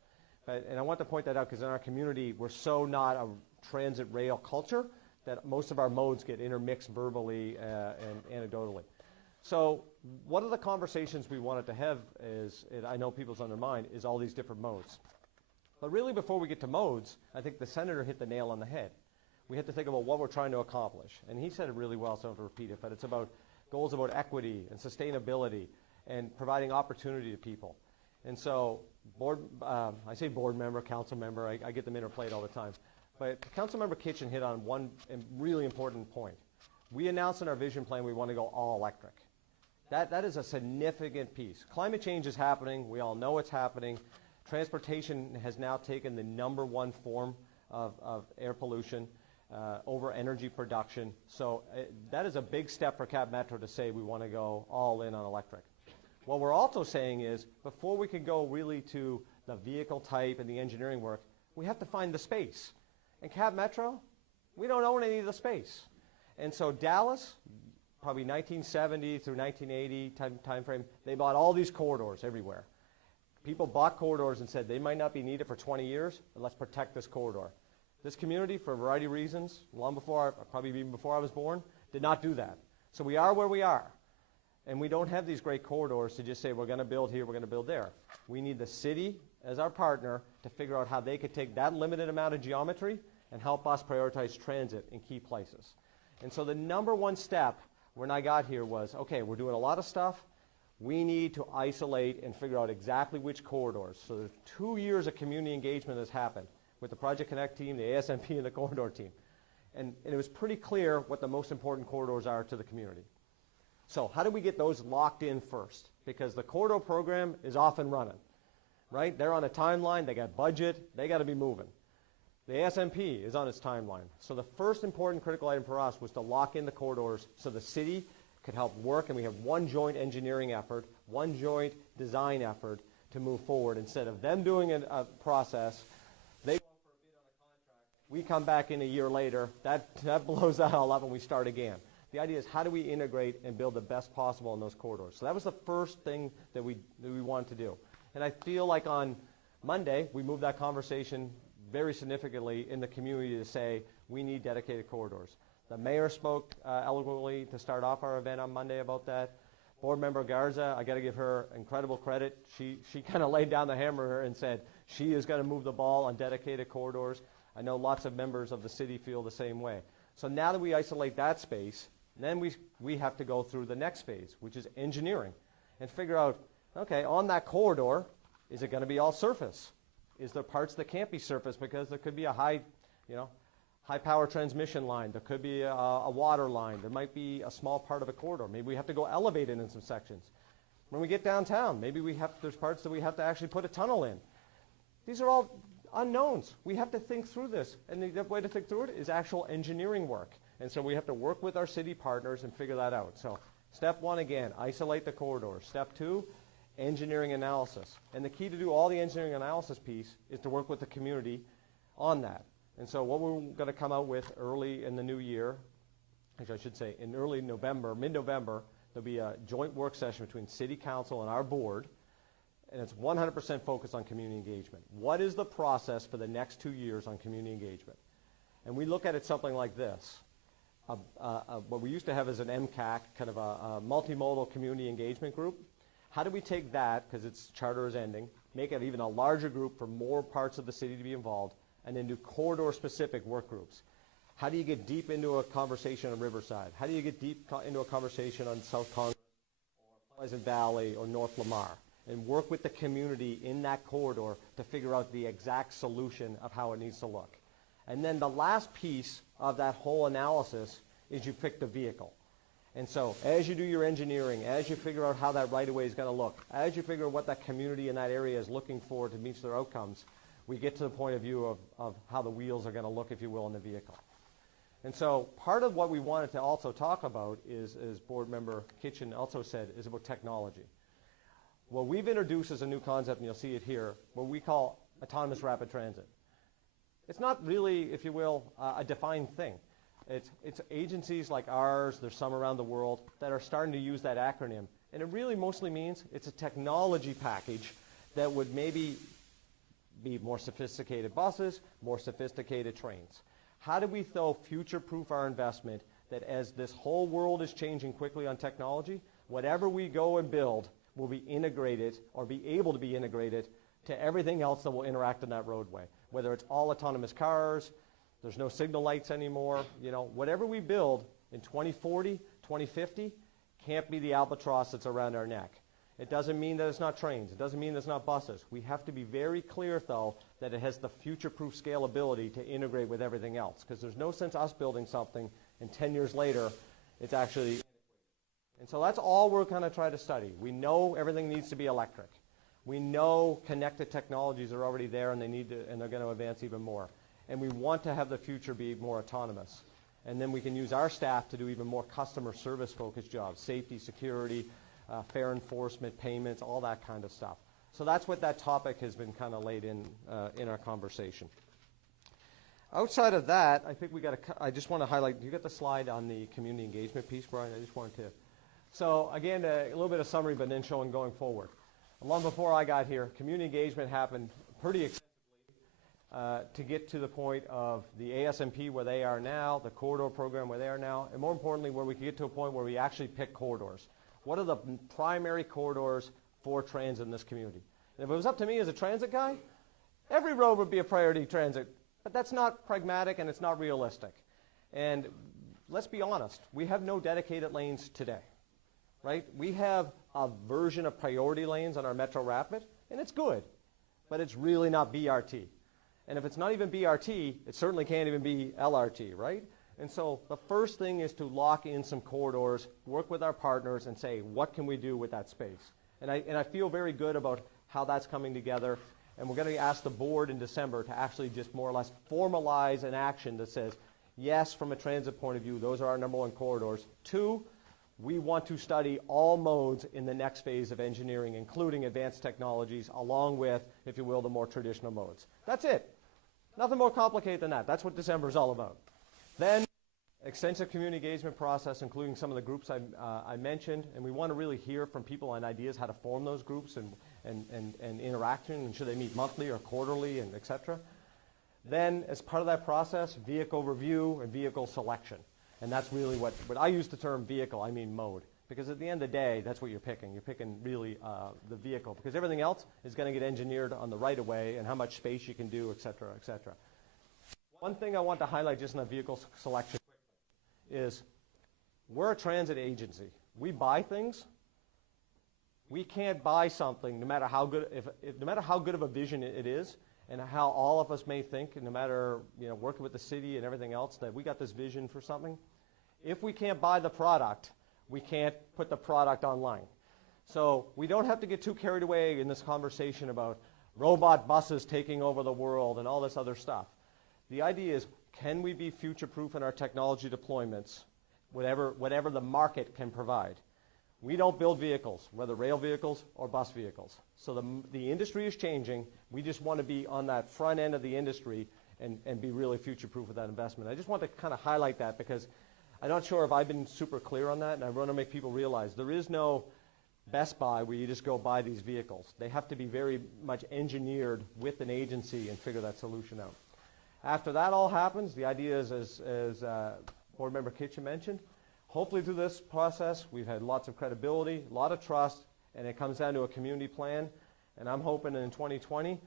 And I want to point that out because in our community, we're so not a transit rail culture that most of our modes get intermixed verbally and anecdotally. So one of the conversations we wanted to have is, and I know people's on their mind, is all these different modes. But really before we get to modes, I think the senator hit the nail on the head. We had to think about what we're trying to accomplish. And he said it really well, so I don't have to repeat it, but it's about goals about equity and sustainability and providing opportunity to people. And so I say board member, council member, I get them interplayed all the time. But Councilmember Kitchen hit on one really important point. We announced in our vision plan we want to go all electric. That is a significant piece. Climate change is happening. We all know it's happening. Transportation has now taken the #1 form of air pollution over energy production. So that is a big step for Cap Metro to say we want to go all in on electric. What we're also saying is before we can go really to the vehicle type and the engineering work, we have to find the space. And Cap Metro, we don't own any of the space. And so Dallas, probably 1970 through 1980 time frame, they bought all these corridors everywhere. People bought corridors and said they might not be needed for 20 years, but let's protect this corridor. This community, for a variety of reasons, long before, probably even before I was born, did not do that. So we are where we are. And we don't have these great corridors to just say we're going to build here, we're going to build there. We need the city as our partner to figure out how they could take that limited amount of geometry and help us prioritize transit in key places. And so the number one step when I got here was, okay, we're doing a lot of stuff. We need to isolate and figure out exactly which corridors. So there's 2 years of community engagement has happened with the Project Connect team, the ASMP, and the corridor team. And it was pretty clear what the most important corridors are to the community. So how do we get those locked in first? Because the corridor program is off and running, right? They're on a timeline, they got budget, they got to be moving. The ASMP is on its timeline. So the first important critical item for us was to lock in the corridors so the city could help work, and we have one joint engineering effort, one joint design effort to move forward. Instead of them doing a process, they go for a bid on a contract, we come back in a year later, that blows that all up and we start again. The idea is how do we integrate and build the best possible in those corridors? So that was the first thing that we wanted to do. And I feel like on Monday, we moved that conversation very significantly in the community to say we need dedicated corridors. The mayor spoke eloquently to start off our event on Monday about that. Board member Garza, I got to give her incredible credit. She kind of laid down the hammer and said she is going to move the ball on dedicated corridors. I know lots of members of the city feel the same way. So now that we isolate that space, then we have to go through the next phase, which is engineering, and figure out, okay, on that corridor, is it going to be all surface? Is there parts that can't be surface because there could be a high power transmission line, there could be a water line, there might be a small part of a corridor. Maybe we have to go elevated in some sections. When we get downtown, maybe there's parts that we have to actually put a tunnel in. These are all unknowns. We have to think through this, and the way to think through it is actual engineering work. And so we have to work with our city partners and figure that out. So step one, again, isolate the corridors. Step two, engineering analysis. And the key to do all the engineering analysis piece is to work with the community on that. And so what we're going to come out with early in the new year, actually I should say in early November, mid-November, there'll be a joint work session between City Council and our board, and it's 100% focused on community engagement. What is the process for the next 2 years on community engagement? And we look at it something like this. What we used to have as an MCAC, kind of a multimodal community engagement group. How do we take that, because its charter is ending, make it even a larger group for more parts of the city to be involved, and then do corridor-specific work groups? How do you get deep into a conversation on Riverside? How do you get deep into a conversation on South Congress, or Pleasant Valley, or North Lamar? And work with the community in that corridor to figure out the exact solution of how it needs to look. And then the last piece of that whole analysis is you pick the vehicle. And so as you do your engineering, as you figure out how that right-of-way is going to look, as you figure out what that community in that area is looking for to meet their outcomes, we get to the point of view of how the wheels are going to look, if you will, in the vehicle. And so part of what we wanted to also talk about is, as Board Member Kitchen also said, is about technology. What we've introduced as a new concept, and you'll see it here, what we call autonomous rapid transit. It's not really, if you will, a defined thing. It's agencies like ours, there's some around the world, that are starting to use that acronym. And it really mostly means it's a technology package that would maybe be more sophisticated buses, more sophisticated trains. How do we, though, future-proof our investment that as this whole world is changing quickly on technology, whatever we go and build will be integrated or be able to be integrated to everything else that will interact in that roadway? Whether it's all autonomous cars, there's no signal lights anymore, whatever we build in 2040, 2050 can't be the albatross that's around our neck. It doesn't mean that it's not trains. It doesn't mean that it's not buses. We have to be very clear, though, that it has the future-proof scalability to integrate with everything else, because there's no sense us building something and 10 years later it's actually integrated. And so that's all we're going to try to study. We know everything needs to be electric. We know connected technologies are already there, and they're going to advance even more. And we want to have the future be more autonomous. And then we can use our staff to do even more customer service-focused jobs, safety, security, fair enforcement, payments, all that kind of stuff. So that's what that topic has been kind of laid in our conversation. Outside of that, I think I just want to highlight, you got the slide on the community engagement piece, Brian? I just wanted to. So again, a little bit of summary, but then showing going forward. Long before I got here, community engagement happened pretty extensively to get to the point of the ASMP where they are now, the corridor program where they are now, and more importantly, where we can get to a point where we actually pick corridors. What are the primary corridors for transit in this community? And if it was up to me as a transit guy, every road would be a priority transit, but that's not pragmatic and it's not realistic. And let's be honest, we have no dedicated lanes today, right? We have a version of priority lanes on our Metro Rapid, and it's good, but it's really not BRT. And if it's not even BRT, it certainly can't even be LRT, right? And so the first thing is to lock in some corridors, work with our partners, and say, what can we do with that space? And I feel very good about how that's coming together. And we're going to ask the board in December to actually just more or less formalize an action that says, yes, from a transit point of view, those are our number one corridors. 2, we want to study all modes in the next phase of engineering, including advanced technologies, along with, if you will, the more traditional modes. That's it. Nothing more complicated than that. That's what December is all about. Then, extensive community engagement process, including some of the groups I mentioned, and we want to really hear from people on ideas how to form those groups and interaction, and should they meet monthly or quarterly, and et cetera. Then, as part of that process, vehicle review and vehicle selection. And that's really what I use the term vehicle, I mean mode. Because at the end of the day, that's what you're picking. You're picking really the vehicle. Because everything else is going to get engineered on the right-of-way and how much space you can do, et cetera, et cetera. One thing I want to highlight just in the vehicle selection is we're a transit agency. We buy things. We can't buy something no matter how good, no matter how good of a vision it is, and how all of us may think, and no matter working with the city and everything else, that we got this vision for something. If we can't buy the product, we can't put the product online. So we don't have to get too carried away in this conversation about robot buses taking over the world and all this other stuff. The idea is, can we be future-proof in our technology deployments, whatever the market can provide? We don't build vehicles, whether rail vehicles or bus vehicles. So the industry is changing. We just want to be on that front end of the industry and be really future-proof with that investment. I just want to kind of highlight that because I'm not sure if I've been super clear on that, and I want to make people realize there is no Best Buy where you just go buy these vehicles. They have to be very much engineered with an agency and figure that solution out. After that all happens, the idea is, as Board Member Kitchen mentioned, hopefully through this process, we've had lots of credibility, a lot of trust, and it comes down to a community plan. And I'm hoping in 2020,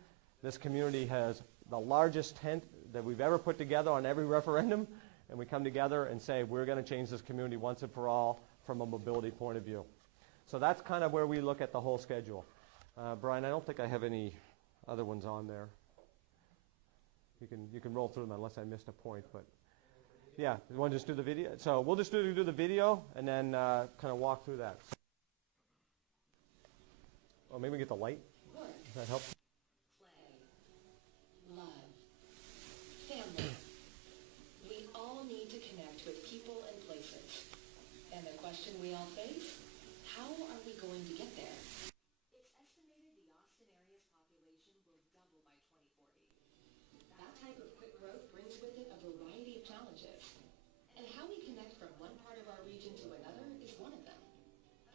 this community has the largest tent that we've ever put together on every referendum, and we come together and say, we're going to change this community once and for all from a mobility point of view. So that's kind of where we look at the whole schedule. Brian, I don't think I have any other ones on there. You can roll through them unless I missed a point, but yeah, you want to just do the video? So we'll just do the video and then kind of walk through that. Oh, maybe we get the light. Does that help? Play, love, family. We all need to connect with people and places. And the question we all face, how are we going to get there? It's estimated the Austin area's population will double by 2040. That type of quick growth brings with it a variety of challenges. And how we connect from one part of our region to another is one of them.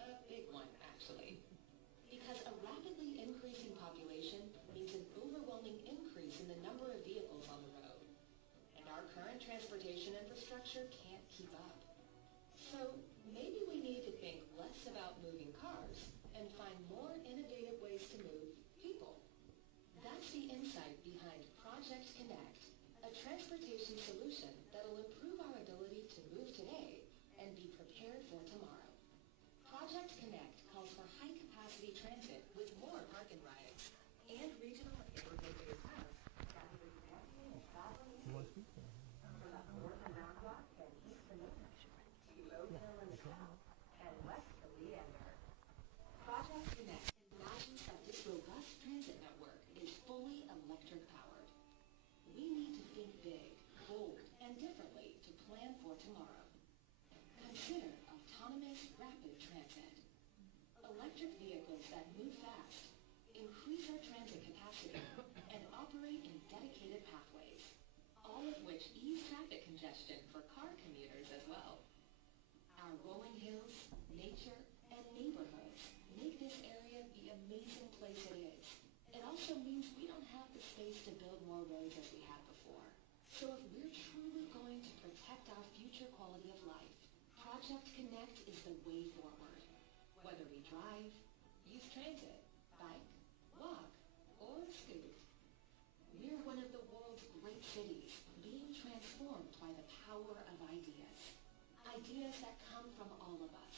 A big one, actually. Because a rapidly increasing population means an overwhelming increase in the number of vehicles on the road. And our current transportation infrastructure can't keep up. So maybe we need to think less about moving cars and find more innovative ways to move people. That's the insight behind Project Connect, a transportation solution that'll improve our ability to move today and be prepared for tomorrow. Project Connect calls for high-capacity transit with more park and rides and regional integrated hubs that will advance and travel easily from up north of Mount Rock and east of Newton to Oak Hill in the south and west of Leander. Project Connect imagines that this robust transit network is fully electric powered. We need to think big, bold, and differently to plan for tomorrow. Consider autonomous rapid transit. Electric vehicles that move fast, increase our transit capacity, and operate in dedicated pathways, all of which ease traffic congestion for car commuters as well. Our rolling hills, nature, and neighborhoods make this area the amazing place it is. It also means we don't have to space to build more roads as we had before. So if we're truly going to protect our future quality of life, Project Connect is the way forward. Whether we drive, use transit, bike, walk, or scoot, we're one of the world's great cities, being transformed by the power of ideas. Ideas that come from all of us.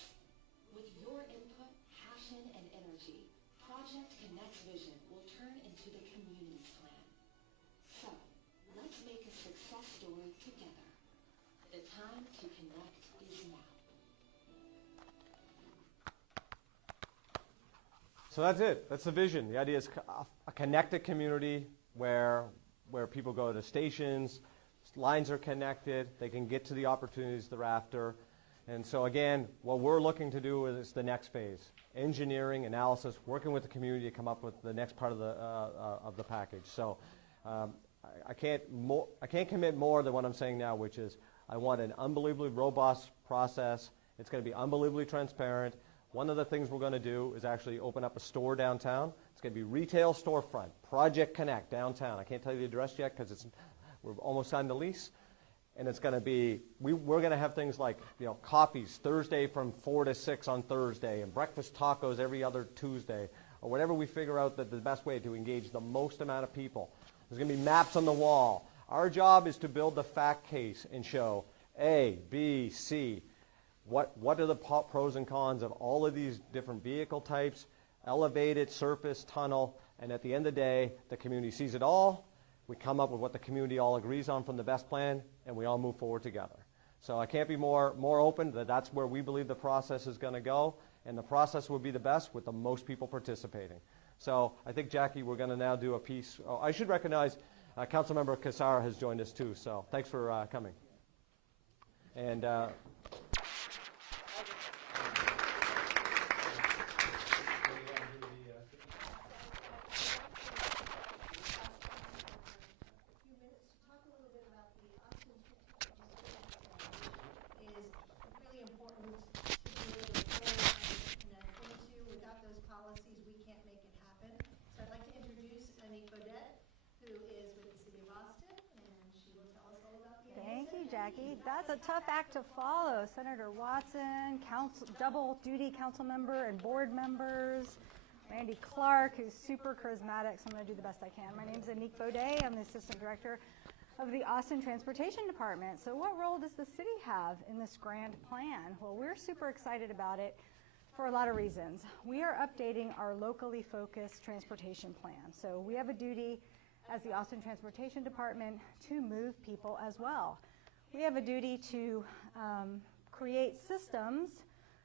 With your input, passion, and energy, Project Connect's vision will turn into the community's plan. So, let's make a success story together. The time to connect is now. So that's it. That's the vision. The idea is a connected community where people go to stations, lines are connected, they can get to the opportunities they're after. And so again, what we're looking to do is the next phase. Engineering, analysis, working with the community to come up with the next part of the package. So I can't commit more than what I'm saying now, which is I want an unbelievably robust process. It's going to be unbelievably transparent. One of the things we're going to do is actually open up a store downtown. It's going to be retail storefront, Project Connect downtown. I can't tell you the address yet because we're almost signed the lease. And it's going to be, we're going to have things like, coffees Thursday from 4 to 6 on Thursday, and breakfast tacos every other Tuesday, or whatever we figure out that the best way to engage the most amount of people. There's going to be maps on the wall. Our job is to build the fact case and show A, B, C. What are the pros and cons of all of these different vehicle types, elevated, surface, tunnel, and at the end of the day, the community sees it all. We come up with what the community all agrees on from the best plan, and we all move forward together. So I can't be more open that that's where we believe the process is going to go, and the process will be the best with the most people participating. So I think, Jackie, we're going to now do a piece. Oh, I should recognize Councilmember Cassara has joined us too, so thanks for coming. And Jackie. That's a tough act to follow. Senator Watson, double duty council member and board members, Randy Clark, who's super charismatic, so I'm going to do the best I can. My name is Anique Baudet. I'm the Assistant Director of the Austin Transportation Department. So what role does the city have in this grand plan? Well, we're super excited about it for a lot of reasons. We are updating our locally focused transportation plan. So we have a duty as the Austin Transportation Department to move people as well. We have a duty to create systems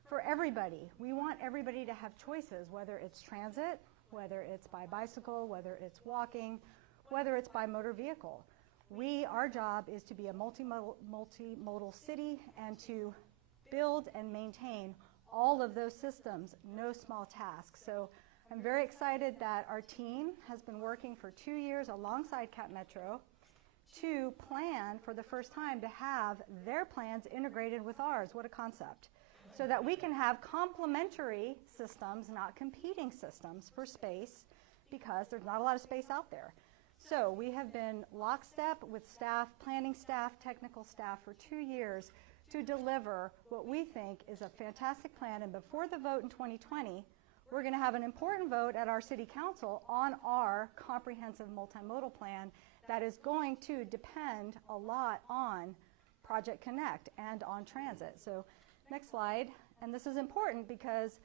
for everybody. We want everybody to have choices, whether it's transit, whether it's by bicycle, whether it's walking, whether it's by motor vehicle. Our job is to be a multimodal city and to build and maintain all of those systems, no small task. So I'm very excited that our team has been working for 2 years alongside Cap Metro to plan for the first time to have their plans integrated with ours. What a concept. So that we can have complementary systems, not competing systems for space, because there's not a lot of space out there. So we have been lockstep with staff, planning staff, technical staff for 2 years to deliver what we think is a fantastic plan. And before the vote in 2020, we're going to have an important vote at our city council on our comprehensive multimodal plan that is going to depend a lot on Project Connect and on transit. So next slide. And this is important because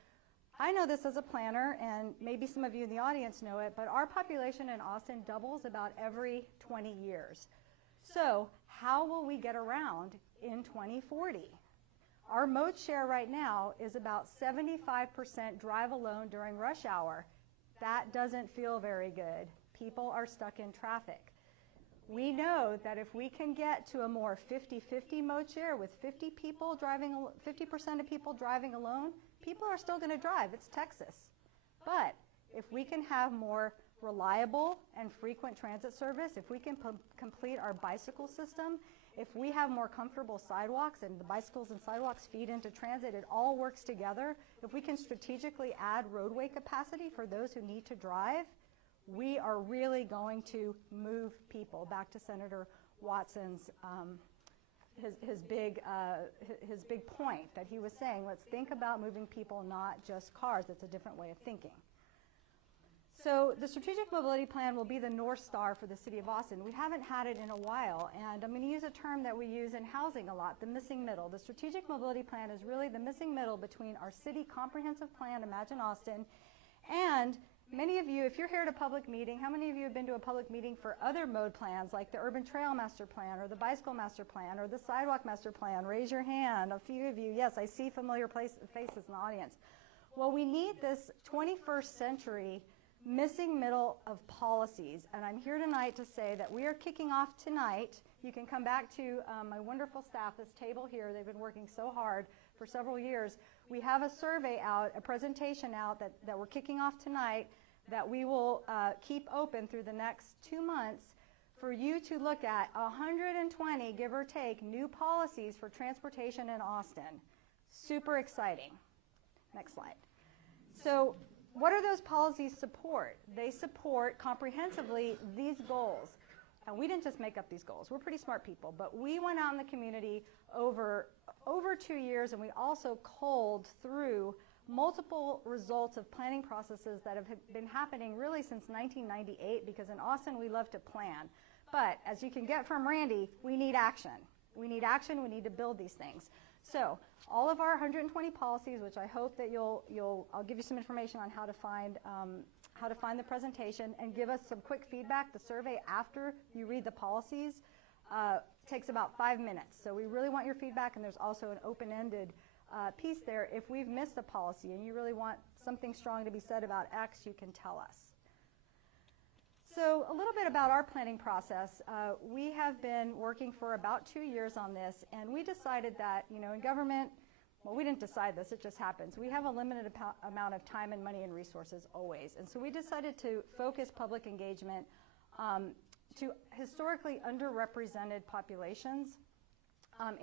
I know this as a planner, and maybe some of you in the audience know it, but our population in Austin doubles about every 20 years. So how will we get around in 2040? Our mode share right now is about 75% drive alone during rush hour. That doesn't feel very good. People are stuck in traffic. We know that if we can get to a more 50-50 mode share with 50% of people driving alone, people are still going to drive. It's Texas. But if we can have more reliable and frequent transit service, if we can complete our bicycle system, if we have more comfortable sidewalks and the bicycles and sidewalks feed into transit, it all works together. If we can strategically add roadway capacity for those who need to drive, we are really going to move people. Back to Senator Watson's his big point that he was saying, let's think about moving people, not just cars. It's a different way of thinking. So the Strategic Mobility Plan will be the North Star for the City of Austin. We haven't had it in a while, and I'm going to use a term that we use in housing a lot, the missing middle. The Strategic Mobility Plan is really the missing middle between our city comprehensive plan, Imagine Austin, and many of you, if you're here at a public meeting, how many of you have been to a public meeting for other mode plans like the Urban Trail Master Plan or the Bicycle Master Plan or the Sidewalk Master Plan? Raise your hand. A few of you. Yes, I see familiar faces in the audience. Well, we need this 21st century missing middle of policies, and I'm here tonight to say that we are kicking off tonight. You can come back to my wonderful staff, this table here. They've been working so hard for several years. We have a survey out, a presentation out that we're kicking off tonight that we will keep open through the next 2 months for you to look at 120, give or take, new policies for transportation in Austin. Super exciting. Next slide. So what do those policies support? They support comprehensively these goals. And we didn't just make up these goals. We're pretty smart people, but we went out in the community over 2 years, and we also culled through multiple results of planning processes that have been happening really since 1998, because in Austin we love to plan. But as you can get from Randy, we need action. We need action. We need to build these things. So all of our 120 policies, which I hope that I'll give you some information on how to find the presentation and give us some quick feedback. The survey after you read the policies takes about 5 minutes. So we really want your feedback, and there's also an open-ended piece there. If we've missed a policy and you really want something strong to be said about X, you can tell us. So a little bit about our planning process. We have been working for about 2 years on this, and we decided that, in government, well, we didn't decide this, it just happens. We have a limited amount of time and money and resources always. And so we decided to focus public engagement to historically underrepresented populations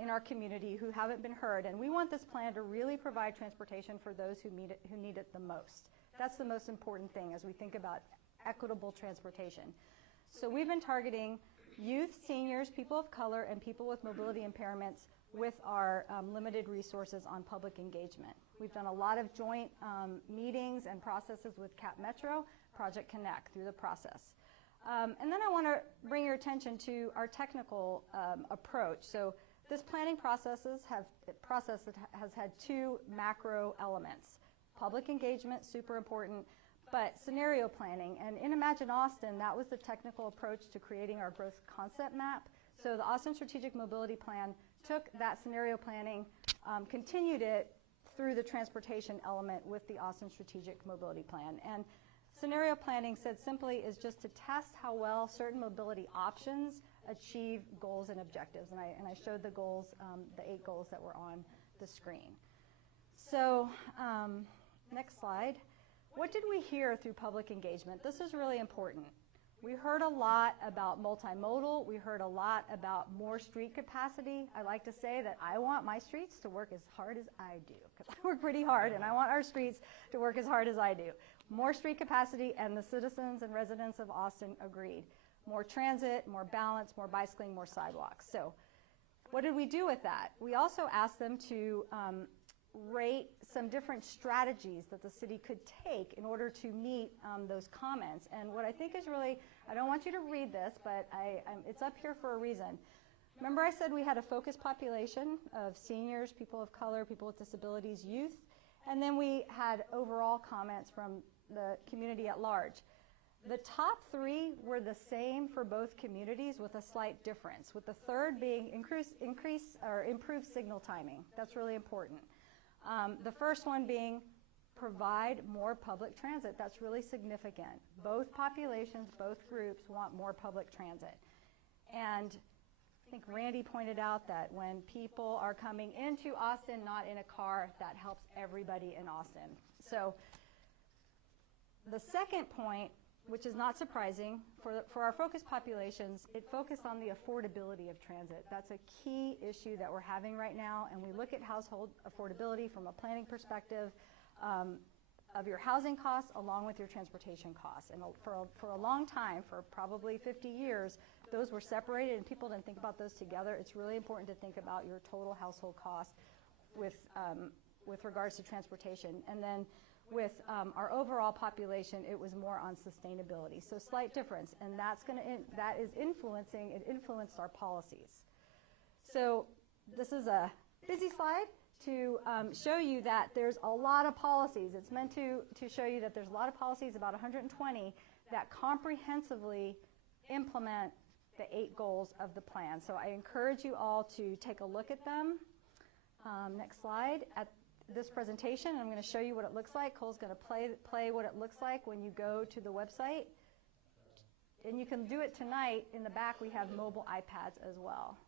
in our community who haven't been heard. And we want this plan to really provide transportation for those who need it the most. That's the most important thing as we think about equitable transportation. So we've been targeting youth, seniors, people of color, and people with mobility impairments with our limited resources on public engagement. We've done a lot of joint meetings and processes with Cap Metro, Project Connect through the process. And then I want to bring your attention to our technical approach. So this planning process has had 2 macro elements. Public engagement, super important, but scenario planning. And in Imagine Austin, that was the technical approach to creating our growth concept map. So the Austin Strategic Mobility Plan took that scenario planning, continued it through the transportation element with the Austin Strategic Mobility Plan. And scenario planning, said simply, is just to test how well certain mobility options achieve goals and objectives. And I showed the goals, the 8 goals that were on the screen. So next slide. What did we hear through public engagement? This is really important. We heard a lot about multimodal. We heard a lot about more street capacity. I like to say that I want my streets to work as hard as I do, because I work pretty hard, and I want our streets to work as hard as I do. More street capacity, and the citizens and residents of Austin agreed. More transit, more balance, more bicycling, more sidewalks. So what did we do with that? We also asked them to rate some different strategies that the city could take in order to meet those comments. And what I think is really, I don't want you to read this, but it's up here for a reason. Remember I said we had a focused population of seniors, people of color, people with disabilities, youth, and then we had overall comments from the community at large. The top 3 were the same for both communities with a slight difference, with the third being increase or improve signal timing. That's really important. The first one being provide more public transit. That's really significant. Both populations, both groups want more public transit. And I think Randy pointed out that when people are coming into Austin, not in a car, that helps everybody in Austin. So the second point, which is not surprising, for our focus populations, it focused on the affordability of transit. That's a key issue that we're having right now, and we look at household affordability from a planning perspective. your housing costs along with your transportation costs. And for a long time, for probably 50 years, those were separated and people didn't think about those together. It's really important to think about your total household cost with regards to transportation. And then with our overall population, it was more on sustainability. So slight difference, and that is influencing, it influenced our policies. So this is a busy slide to show you that there's a lot of policies. It's meant to show you that there's a lot of policies, about 120, that comprehensively implement the 8 goals of the plan. So I encourage you all to take a look at them. Next slide. At this presentation, I'm going to show you what it looks like. Cole's going to play what it looks like when you go to the website. And you can do it tonight. In the back, we have mobile iPads as well.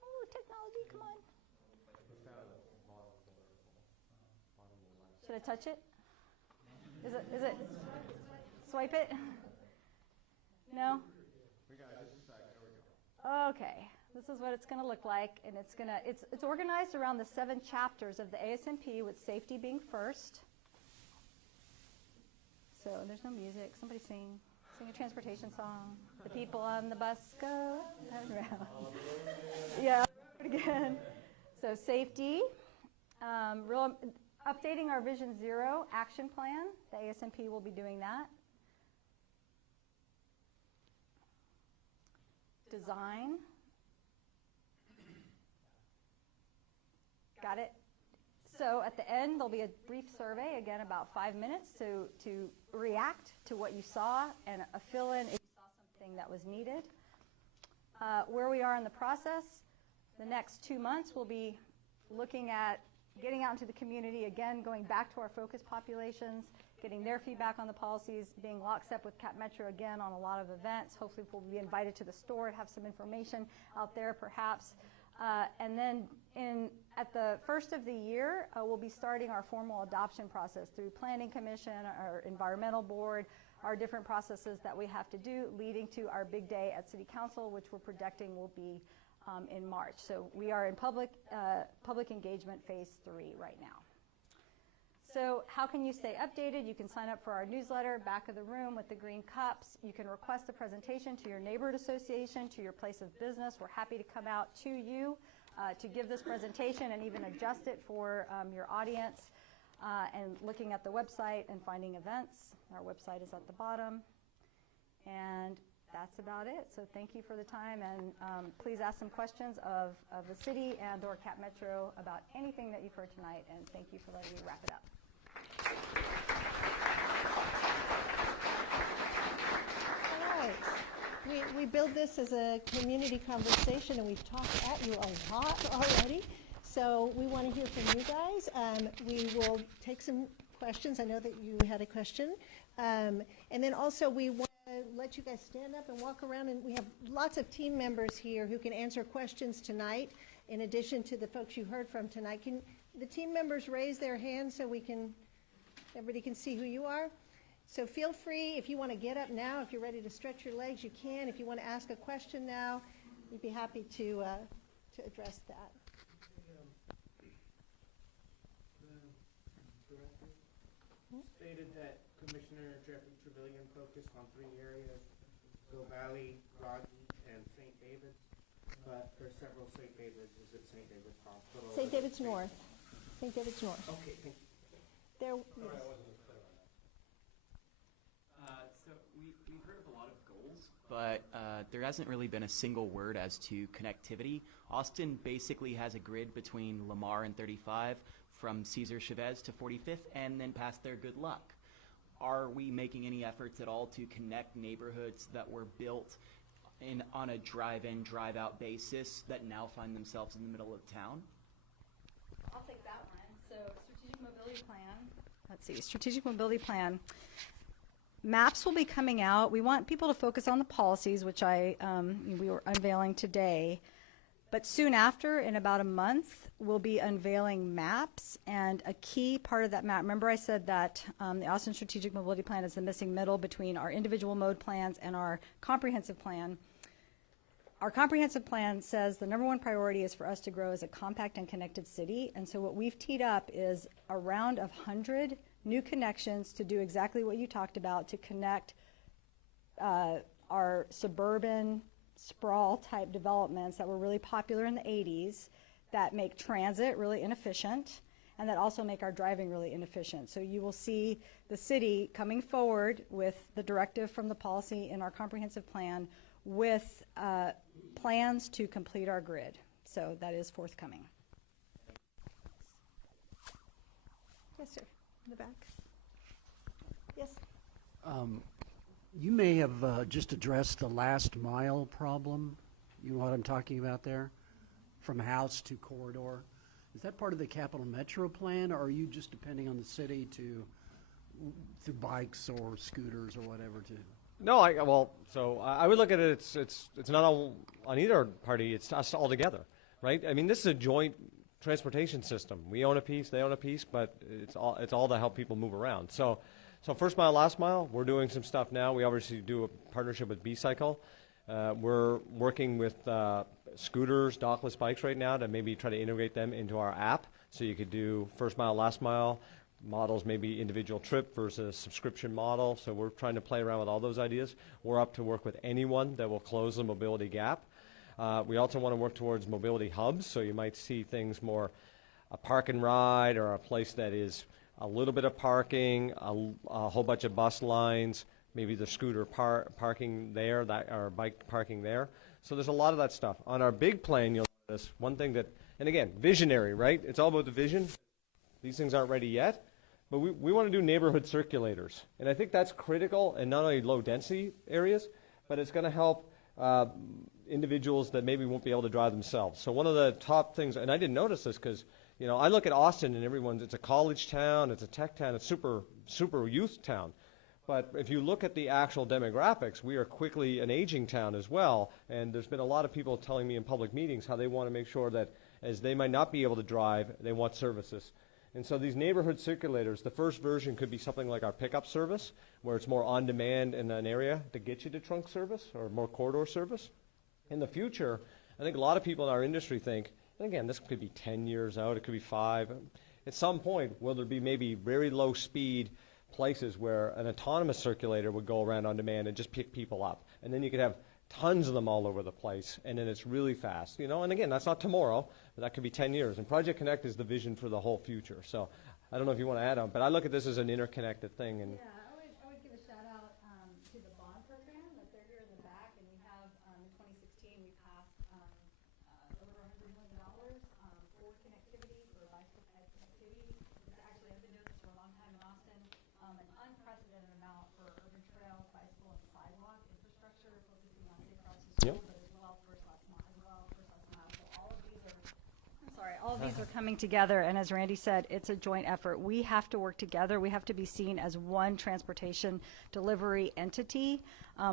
Oh, technology, come on. Should I touch it? Is it? Swipe it? No? Okay. This is what it's going to look like, and it's organized around the 7 chapters of the ASNP, with safety being first. So there's no music. Somebody sing a transportation song. The people on the bus go around. Yeah, again. So safety, updating our Vision Zero action plan. The ASNP will be doing that. Design. Got it? So at the end, there'll be a brief survey, again, about 5 minutes to react to what you saw and a fill-in if you saw something that was needed. Where we are in the process, the next 2 months, we'll be looking at getting out into the community, again, going back to our focus populations, getting their feedback on the policies, being lockstep with Cap Metro again on a lot of events. Hopefully we'll be invited to the store and have some information out there perhaps. And then at the first of the year, we'll be starting our formal adoption process through Planning Commission, our Environmental Board, our different processes that we have to do, leading to our big day at City Council, which we're projecting will be in March. So we are in public engagement phase 3 right now. So how can you stay updated? You can sign up for our newsletter, back of the room with the green cups. You can request a presentation to your neighborhood association, to your place of business. We're happy to come out to you to give this presentation and even adjust it for your audience. And looking at the website and finding events. Our website is at the bottom. And that's about it. So thank you for the time, and please ask some questions of the city and or Cap Metro about anything that you've heard tonight, and thank you for letting me wrap it up. All right. We build this as a community conversation, and we've talked at you a lot already. So we want to hear from you guys. We will take some questions. I know that you had a question. And then also we want to let you guys stand up and walk around, and we have lots of team members here who can answer questions tonight in addition to the folks you heard from tonight. Can the team members raise their hands so everybody can see who you are? So feel free, if you want to get up now, if you're ready to stretch your legs, you can. If you want to ask a question now, we'd be happy to address that. Stated that Commissioner Jeffrey Trevelyan focused on 3 areas, Go Valley, Rocky, and St. David's, but there's several St. David's. Is it St. David's Hospital? St. David's North. St. David's North. Okay, thank you. There. Sorry, I wasn't as clear on that. So we've heard of a lot of goals, but there hasn't really been a single word as to connectivity. Austin basically has a grid between Lamar and 35, from Cesar Chavez to 45th, and then past there, good luck. Are we making any efforts at all to connect neighborhoods that were built on a drive-in, drive-out basis that now find themselves in the middle of town? I'll take that one. So strategic mobility plan. Let's see, strategic mobility plan. Maps will be coming out. We want people to focus on the policies, which we were unveiling today. But soon after, in about a month, we'll be unveiling maps, and a key part of that map, remember I said that the Austin Strategic Mobility Plan is the missing middle between our individual mode plans and our comprehensive plan. Our comprehensive plan says the #1 priority is for us to grow as a compact and connected city, and so what we've teed up is around 100 new connections to do exactly what you talked about, to connect our suburban sprawl type developments that were really popular in the 80s that make transit really inefficient and that also make our driving really inefficient. So you will see the city coming forward with the directive from the policy in our comprehensive plan with plans to complete our grid. So that is forthcoming. Yes, sir. In the back. Yes. You may have just addressed the last mile problem. You know what I'm talking about there? From house to corridor. Is that part of the Capital Metro plan, or are you just depending on the city to, through bikes or scooters or whatever, to? No, I would look at it, it's not all on either party, it's us all together, right? I mean, this is a joint transportation system. We own a piece, they own a piece, but it's all to help people move around. So first mile, last mile, we're doing some stuff now. We obviously do a partnership with B-Cycle. We're working with scooters, dockless bikes right now to maybe try to integrate them into our app. So you could do first mile, last mile models, maybe individual trip versus subscription model. So we're trying to play around with all those ideas. We're up to work with anyone that will close the mobility gap. We also want to work towards mobility hubs. So you might see things more a park and ride, or a place that is a little bit of parking, a whole bunch of bus lines, maybe the scooter parking there, or bike parking there. So there's a lot of that stuff. On our big plan, you'll notice one thing that, and again, visionary, right? It's all about the vision. These things aren't ready yet, but we want to do neighborhood circulators. And I think that's critical in not only low density areas, but it's going to help individuals that maybe won't be able to drive themselves. So one of the top things, and I didn't notice this because, you know, I look at Austin and it's a college town, it's a tech town, it's super youth town. But if you look at the actual demographics, we are quickly an aging town as well. And there's been a lot of people telling me in public meetings how they want to make sure that as they might not be able to drive, they want services. And so these neighborhood circulators, the first version could be something like our pickup service, where it's more on demand in an area to get you to trunk service or more corridor service. In the future, I think a lot of people in our industry think, and again, this could be 10 years out, it could be 5. At some point, will there be maybe very low speed places where an autonomous circulator would go around on demand and just pick people up? And then you could have tons of them all over the place, and then it's really fast. You know, and again, that's not tomorrow, but that could be 10 years. And Project Connect is the vision for the whole future. So I don't know if you want to add on, but I look at this as an interconnected thing. And yeah, I would give a shout out to the bond program that they're here in the back, and we have in 2016 we passed over $100 million for connectivity, for bicycle connectivity. It's actually, I've been doing this for a long time in Austin, an unprecedented amount for urban trail, bicycle, and sidewalk infrastructure, focusing on safe routes to school, but as well first last mile. So all of these are, all of these are coming together, and as Randy said, it's a joint effort. We have to work together. We have to be seen as one transportation delivery entity,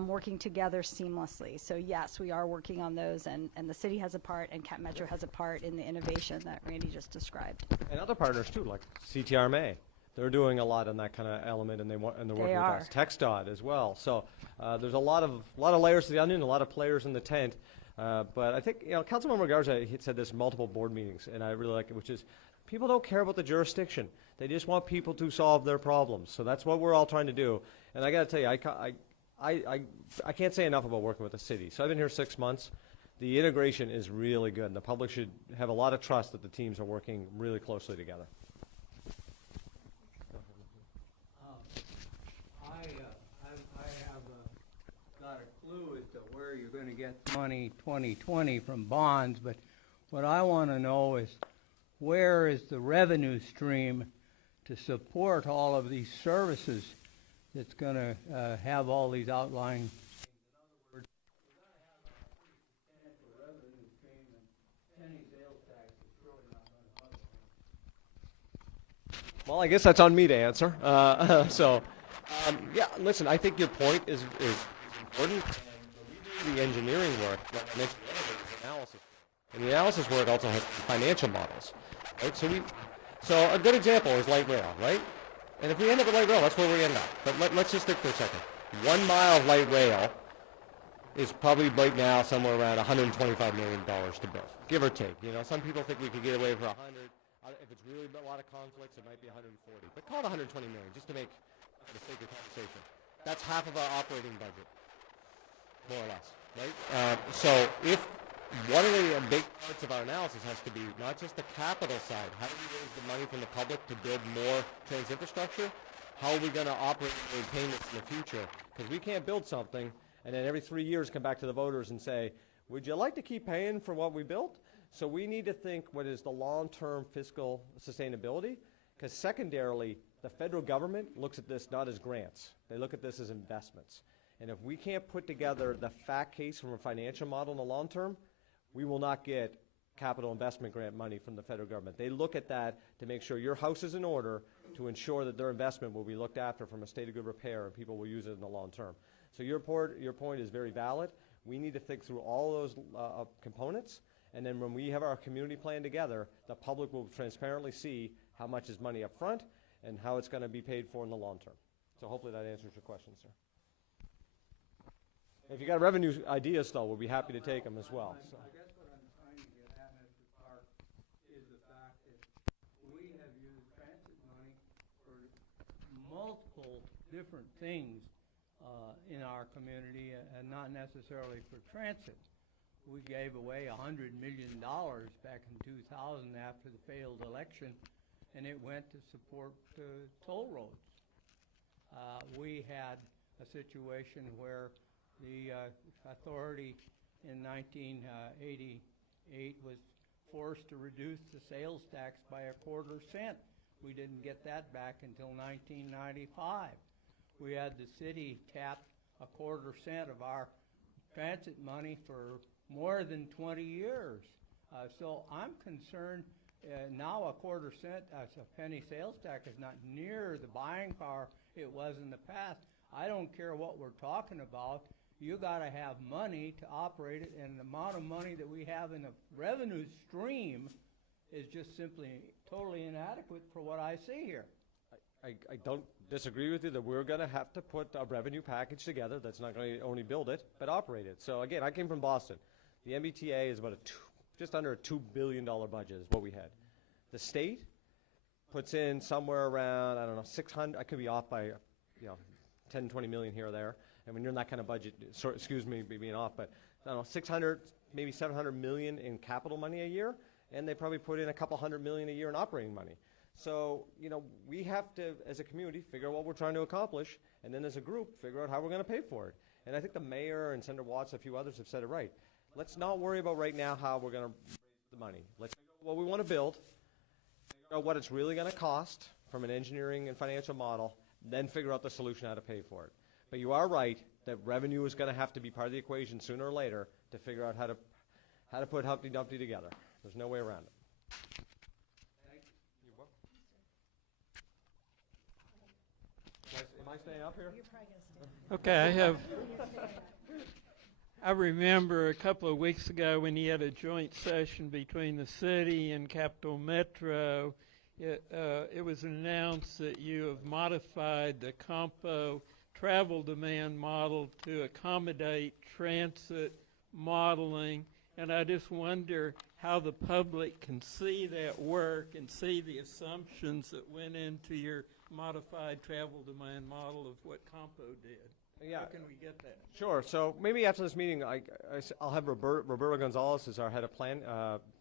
working together seamlessly. So yes, we are working on those, and the city has a part, and Cap Metro has a part in the innovation that Randy just described. And other partners too, like CTRMA. They're doing a lot on that kind of element, and they're working with us. TxDOT as well. So there's a lot of layers to the onion, a lot of players in the tent. But I think, you know, Councilmember Garza said this in multiple board meetings, and I really like it, which is people don't care about the jurisdiction. They just want people to solve their problems. So that's what we're all trying to do. And I got to tell you, I can't say enough about working with the city. So I've been here 6 months. The integration is really good, and the public should have a lot of trust that the teams are working really closely together. Got a clue as to where you're going to get money 2020 from bonds, but what I want to know is where is the revenue stream to support all of these services that's going to have all these outlying. In other words, we're going to have a pretty substantial revenue stream, and penny sales tax is really not going to help. Well, I guess that's on me to answer. Yeah, listen, I think your point is important. And we do the engineering work, like I mentioned, the analysis. And the analysis work also has financial models, right? So a good example is light rail, right? And if we end up with light rail, that's where we end up. But let's just think for a second. 1 mile of light rail is probably right now somewhere around $125 million to build, give or take. You know, some people think we could get away for 100. If it's really a lot of conflicts, it might be 140. But call it 120 million, just to make for the sake of conversation. That's half of our operating budget, more or less, right? So if one of the big parts of our analysis has to be not just the capital side, how do we raise the money from the public to build more transit infrastructure? How are we going to operate and maintain this in the future? Because we can't build something and then every 3 years come back to the voters and say, would you like to keep paying for what we built? So we need to think what is the long-term fiscal sustainability, because secondarily, the federal government looks at this not as grants. They look at this as investments. And if we can't put together the fact case from a financial model in the long term, we will not get capital investment grant money from the federal government. They look at that to make sure your house is in order, to ensure that their investment will be looked after from a state of good repair and people will use it in the long term. So your point is very valid. We need to think through all those components, and then when we have our community plan together, the public will transparently see how much is money up front and how it's going to be paid for in the long term. So hopefully that answers your question, sir. If you got revenue ideas, though, we'll be happy to take them as well. So. I guess what I'm trying to get at, Mr. Clark, is the fact that we have used transit money for multiple different things in our community, and not necessarily for transit. We gave away $100 million back in 2000 after the failed election, and it went to support toll roads. We had a situation where the authority in 1988 was forced to reduce the sales tax by 1/4 cent. We didn't get that back until 1995. We had the city tap 1/4 cent of our transit money for more than 20 years. So I'm concerned now 1/4 cent as a penny sales tax is not near the buying power it was in the past. I don't care what we're talking about. You got to have money to operate it, and the amount of money that we have in the revenue stream is just simply totally inadequate for what I see here. I don't disagree with you that we're going to have to put a revenue package together that's not going to only build it, but operate it. So again, I came from Boston. The MBTA is about just under a $2 billion budget is what we had. The state puts in somewhere around, I don't know, 600, I could be off by, 10, 20 million here or there. I mean, you're in that kind of budget, excuse me being off, but I don't know, 600, maybe 700 million in capital money a year, and they probably put in a couple $100 million a year in operating money. So, we have to, as a community, figure out what we're trying to accomplish, and then as a group, figure out how we're going to pay for it. And I think the mayor and Senator Watts, a few others have said it right. Let's not worry about right now how we're going to raise the money. Let's figure out what we want to build, figure out what it's really going to cost from an engineering and financial model, then figure out the solution how to pay for it. But you are right that revenue is going to have to be part of the equation sooner or later to figure out how to put Humpty Dumpty together. There's no way around it. You're welcome. Am I staying up here? You're probably going to stay. Okay, I remember a couple of weeks ago when you had a joint session between the city and Capital Metro, it was announced that you have modified the Compo travel demand model to accommodate transit modeling, and I just wonder how the public can see that work and see the assumptions that went into your modified travel demand model of what Compo did. Yeah. How can we get that? Sure. So maybe after this meeting, I'll have Roberto Gonzalez as our head of plan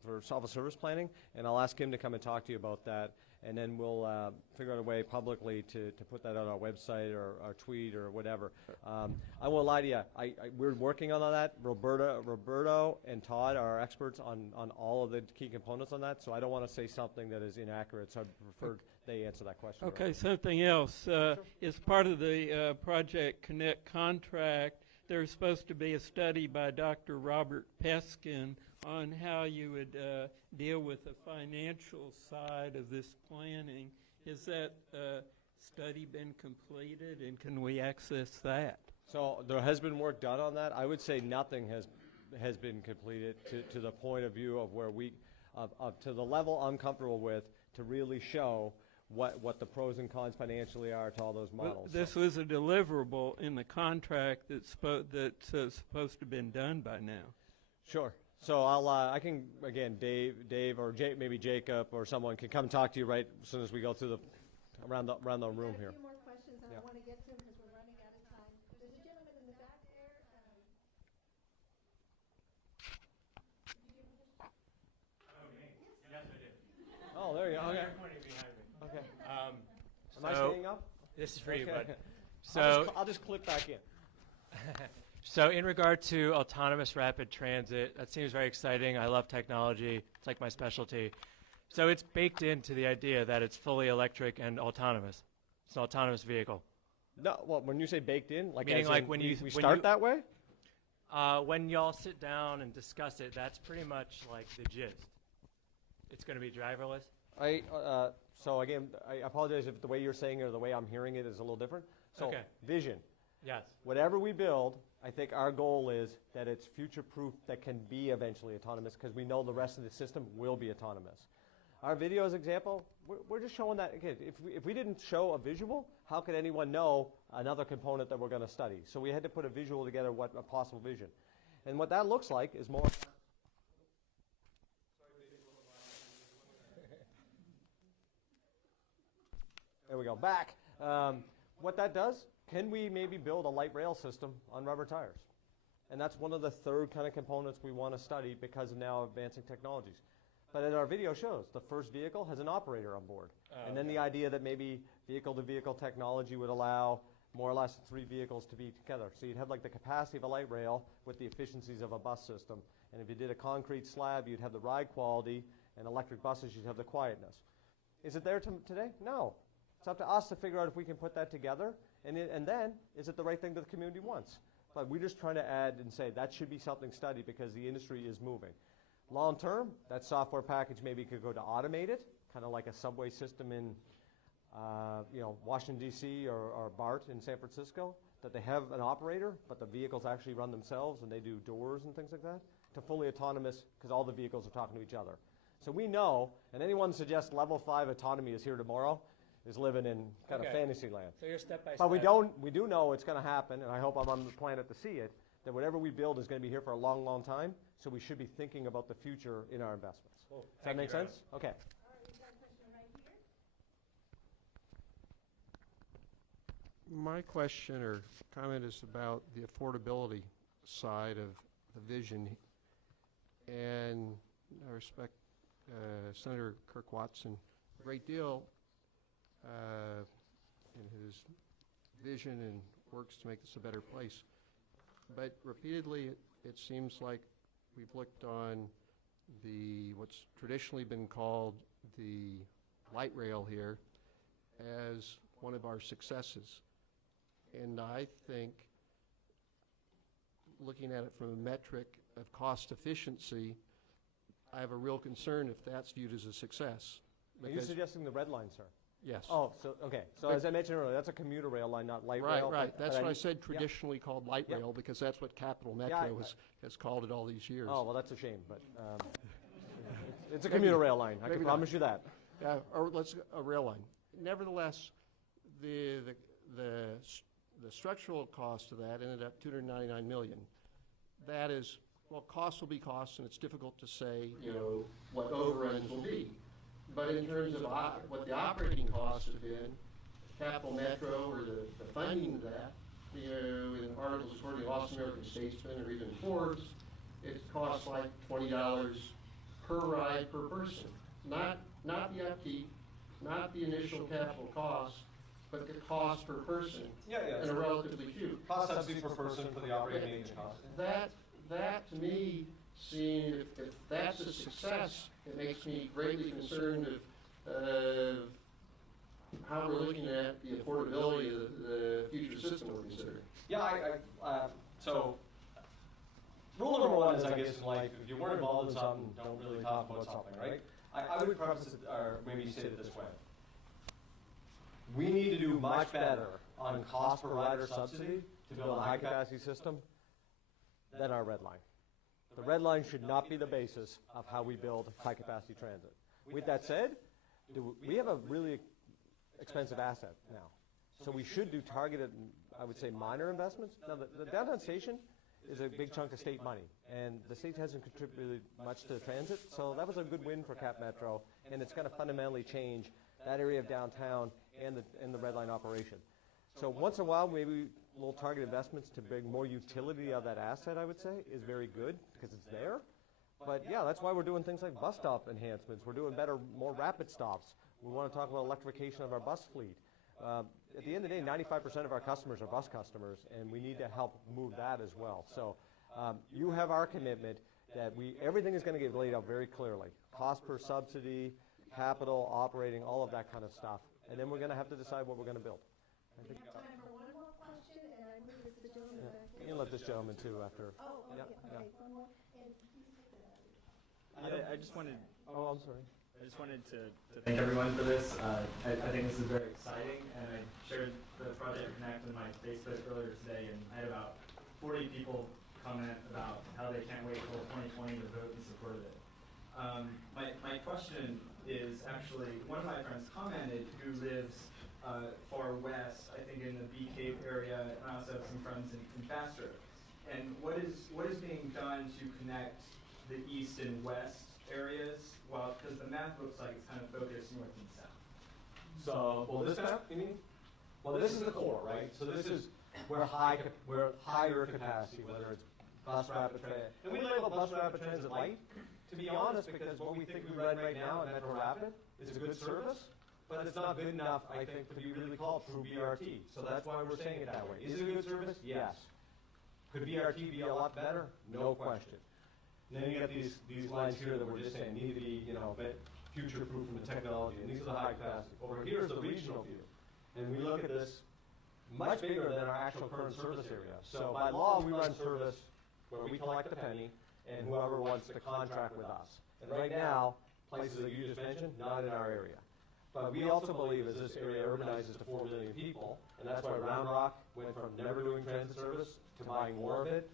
for office service planning, and I'll ask him to come and talk to you about that, and then we'll figure out a way publicly to put that on our website or our tweet or whatever. I won't lie to you. We're working on that. Roberto and Todd are our experts on all of the key components on that, so I don't want to say something that is inaccurate, so I prefer they answer that question. Okay, right. something else. As part of the Project Connect contract, there's supposed to be a study by Dr. Robert Peskin on how you would deal with the financial side of this planning. Has that study been completed, and can we access that? So there has been work done on that. I would say nothing has been completed to the point of view of where to the level I'm comfortable with to really show what the pros and cons financially are to all those models. Well, this was a deliverable in the contract that's supposed to have been done by now. Sure. So I can, again, Dave or maybe Jacob or someone can come talk to you right as soon as we go through around the room here. A few more questions, and Yeah. I want to get to them because we're running out of time. There's a gentleman in the back there. Oh, there you go. Okay. Okay. Am I staying up? This is for you, Okay. bud. I'll just click back in. So in regard to autonomous rapid transit, that seems very exciting. I love technology. It's like my specialty. So it's baked into the idea that it's fully electric and autonomous. It's an autonomous vehicle. No, well, when you say baked in, like Meaning as like in when we you start that way? When y'all sit down and discuss it, that's pretty much like the gist. It's going to be driverless. So again, I apologize if the way you're saying it or the way I'm hearing it is a little different. So Okay. vision. Yes. Whatever we build, I think our goal is that it's future-proof, that can be eventually autonomous, because we know the rest of the system will be autonomous. Our video as example, we're just showing that, again, if we didn't show a visual, how could anyone know another component that we're going to study? So we had to put a visual together, what a possible vision. And what that looks like is more... There we go, back. What that does, can we maybe build a light rail system on rubber tires? And that's one of the third kind of components we want to study because of now advancing technologies. But as our video shows, the first vehicle has an operator on board. And then the idea that maybe vehicle-to-vehicle technology would allow more or less 3 vehicles to be together. So you'd have like the capacity of a light rail with the efficiencies of a bus system. And if you did a concrete slab, you'd have the ride quality, and electric buses, you'd have the quietness. Is it there today? No. It's up to us to figure out if we can put that together, and then, is it the right thing that the community wants? But we're just trying to add and say that should be something studied because the industry is moving. Long term, that software package maybe could go to automate it, kind of like a subway system in Washington, D.C. or BART in San Francisco, that they have an operator, but the vehicles actually run themselves and they do doors and things like that, to fully autonomous because all the vehicles are talking to each other. So we know, and anyone suggests level 5 autonomy is here tomorrow, is living in kind of fantasy land. So you're step by But step. we do know it's going to happen, and I hope I'm on the planet to see it, that whatever we build is going to be here for a long, long time, so we should be thinking about the future in our investments. Cool. Does that make sense? Okay. My question or comment is about the affordability side of the vision. And I respect Senator Kirk Watson a great deal in his vision and works to make this a better place. But repeatedly, it seems like we've looked on what's traditionally been called the light rail here as one of our successes. And I think, looking at it from a metric of cost efficiency, I have a real concern if that's viewed as a success. Are you suggesting the red line, sir? Yes. Oh, so, okay. So as I mentioned earlier, that's a commuter rail line, not light Right, rail. right. That's what I need- said yeah. traditionally called light Yeah. rail, because that's what Capital Yeah, Metro has called it all these years. Oh, well, that's a shame, but it's a commuter rail line. I can maybe promise not. you that. Yeah, or a rail line. Nevertheless, the structural cost of that ended up $299 million. That is, well, costs will be costs, and it's difficult to say, what overruns will be. But in terms of what the operating costs have been, Capital Metro or the funding of that, in articles according to Lost American Statesman or even Forbes, it costs like $20 per ride per person. Not the upkeep, not the initial capital cost, but the cost per person. And a relatively few. Cost subsidy per person for the operating maintenance cost. That to me, seeing if that's a success, it makes me greatly concerned of how we're looking at the affordability of the future system we're considering. Yeah, so rule number 1 is, I guess, in life, if you weren't involved in something, don't really talk about something, right? I would preface it, or maybe say it this way. We need to do much better on cost per rider subsidy to build a high-capacity system than our red line. The red line should not be the basis of how we build high-capacity transit. With that said, we have a really expensive asset now. So we should do targeted, I would say, minor investments. Now, the downtown station is a big chunk of state money, and the state hasn't contributed much to transit, so that was a good win for Cap Metro, and it's going to fundamentally change that area of downtown and the Red Line operation. So once in a while, maybe little target investments to bring more utility of that asset, I would say, is very good because it's there. But yeah, that's why we're doing things like bus stop enhancements. We're doing better, more rapid stops. We want to talk about electrification of our bus fleet. At the end of the day, 95% of our customers are bus customers, and we need to help move that as well. So you have our commitment that everything is going to get laid out very clearly. Cost per subsidy, capital, operating, all of that kind of stuff. And then we're going to have to decide what we're going to build. We have time for one more question, and I believe it's the gentleman back there. You can let this gentleman too after. Oh, okay, Yeah, okay, yeah. one more. And please take that. I just wanted. Oh, I'm sorry. I just wanted to thank everyone for this. I think this is very exciting, and I shared the Project Connect in my Facebook earlier today, and I had about 40 people comment about how they can't wait till 2020 to vote in support of it. My question is actually, one of my friends commented who lives far west, I think in the Bee Cave area, and I also have some friends in Bastrop. And what is being done to connect the east and west areas? Well, because the map looks like it's kind of focused north and south. So, well, this map, you mean? Well, this is the core, right? So this is where higher capacity, whether it's bus rapid transit. And we label bus rapid transit light, to be honest, because what we think we run right now in Metro Rapid is a good service, but it's not good enough, I think, to be really called true BRT. So that's why we're saying it that way. Is it a good service? Yes. Could BRT be a lot better? No question. And then you get these lines here that we're just saying need to be, future-proof from the technology, and these are the high capacity. Over here is the regional view, and we look at this much bigger than our actual current service area. So by law, we run service where we collect the penny, and whoever wants to contract with us. And right now, places that you just mentioned, not in our area. But we also believe as this area urbanizes to 4 million people, and that's why Round Rock went from never doing transit service to buying more of it.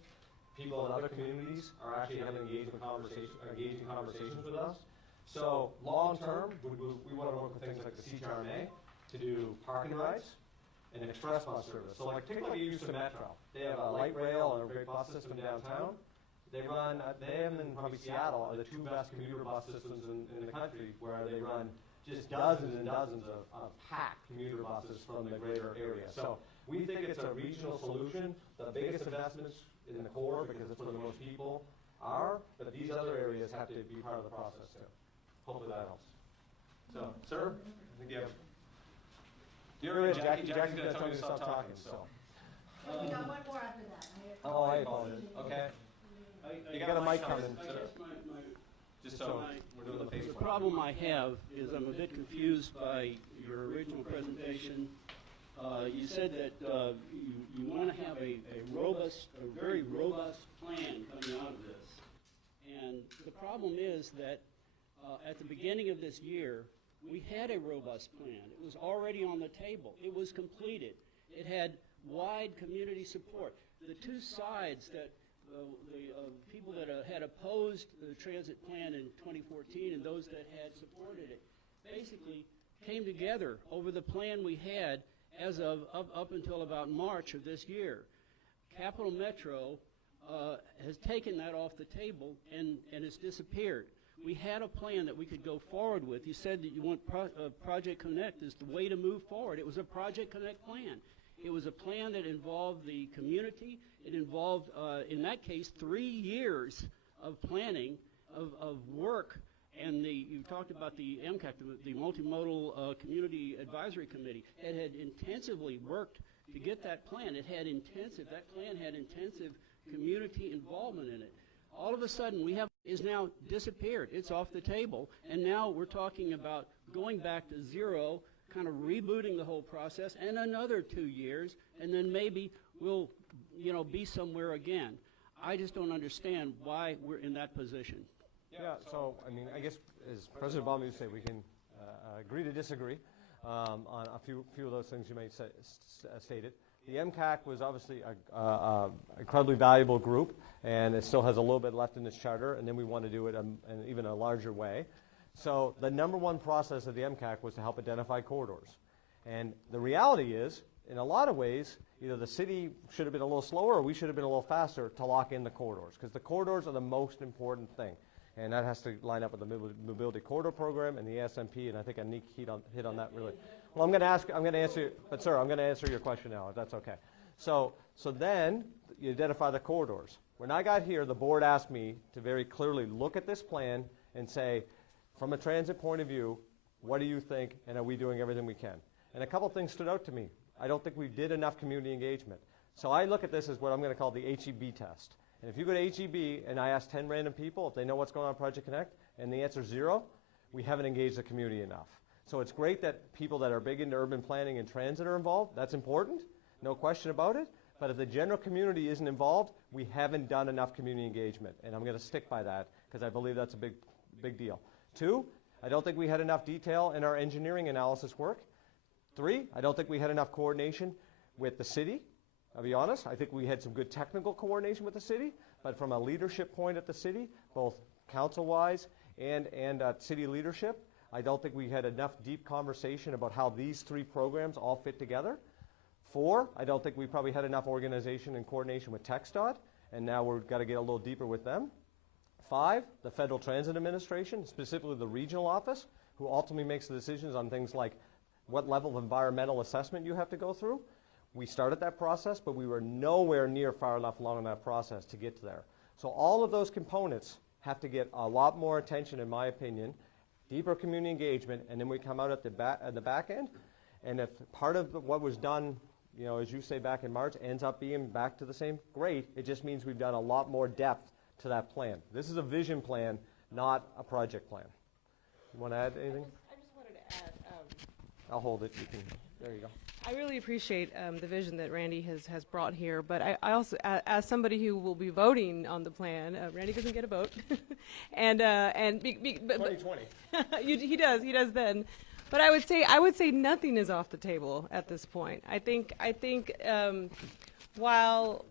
People in other communities are actually having engaging conversations with us. So long term, we want to work with things like the CTRMA to do parking rides and express bus service. So like take like Houston Metro. They have a light rail and a great bus system downtown. They run, them and probably Seattle are the two best commuter bus systems in the country, where they run just dozens and dozens of packed commuter buses from the greater area. So we think it's a regional solution. The biggest investments in the core, because that's where the most people are, but these other areas have to be part of the process too. Hopefully that helps. So, sir, I think you have. You're in, Jackie. Jackie's going to tell me to stop talking, so. We got one more after that. Oh, I apologize. Okay. You got a mic coming. Just so we're doing the Facebook. The problem I have is I'm a bit confused by your original presentation. You said that you want to have a very robust plan coming out of this. And the problem is that at the beginning of this year, we had a robust plan. It was already on the table. It was completed. It had wide community support. The two sides that the people that had opposed the transit plan in 2014 and those that had supported it basically came together over the plan we had as of up until about March of this year. Capital Metro has taken that off the table and it's disappeared. We had a plan that we could go forward with. You said that you want Project Connect is the way to move forward. It was a Project Connect plan. It was a plan that involved the community. It involved, in that case, 3 years of planning, of work. And you talked about the MCAC, the Multimodal Community Advisory Committee. It had intensively worked to get that plan. That plan had intensive community involvement in it. All of a sudden, is now disappeared. It's off the table. And now we're talking about going back to zero, kind of rebooting the whole process, and another 2 years, and then maybe we'll, be somewhere again. I just don't understand why we're in that position. Yeah, so, I guess, as President Obama used to say, we can agree to disagree on a few of those things you may stated. The MCAC was obviously an incredibly valuable group, and it still has a little bit left in its charter, and then we want to do it in even a larger way. So the number one process of the MCAC was to help identify corridors. And the reality is in a lot of ways, either the city should have been a little slower or we should have been a little faster to lock in the corridors, because the corridors are the most important thing. And that has to line up with the Mobility Corridor Program and the SMP, and I think Anik hit on that really. Well, I'm going to answer, but sir, I'm going to answer your question now, if that's okay. So then you identify the corridors. When I got here, the board asked me to very clearly look at this plan and say, from a transit point of view, what do you think, and are we doing everything we can? And a couple things stood out to me. I don't think we did enough community engagement. So I look at this as what I'm going to call the HEB test. And if you go to HEB and I ask 10 random people if they know what's going on in Project Connect, and the answer is 0, we haven't engaged the community enough. So it's great that people that are big into urban planning and transit are involved. That's important, no question about it. But if the general community isn't involved, we haven't done enough community engagement. And I'm going to stick by that because I believe that's a big deal. 2, I don't think we had enough detail in our engineering analysis work. 3, I don't think we had enough coordination with the city. I'll be honest, I think we had some good technical coordination with the city, but from a leadership point at the city, both council-wise and city leadership, I don't think we had enough deep conversation about how these 3 programs all fit together. 4, I don't think we probably had enough organization and coordination with TxDOT, and now we've got to get a little deeper with them. 5, the Federal Transit Administration, specifically the regional office, who ultimately makes the decisions on things like what level of environmental assessment you have to go through. We started that process, but we were nowhere near far enough along in that process to get to there. So all of those components have to get a lot more attention, in my opinion, deeper community engagement, and then we come out at the back end. And if part of what was done, you know, as you say, back in March, ends up being back to the same, great. It just means we've done a lot more depth to that plan. This is a vision plan, not a project plan. You want to add anything? I just wanted to add. I'll hold it. You can. There you go. I really appreciate the vision that Randy has brought here, but I also, as somebody who will be voting on the plan, Randy doesn't get a vote, but 2020. He does then. But I would say nothing is off the table at this point. I think while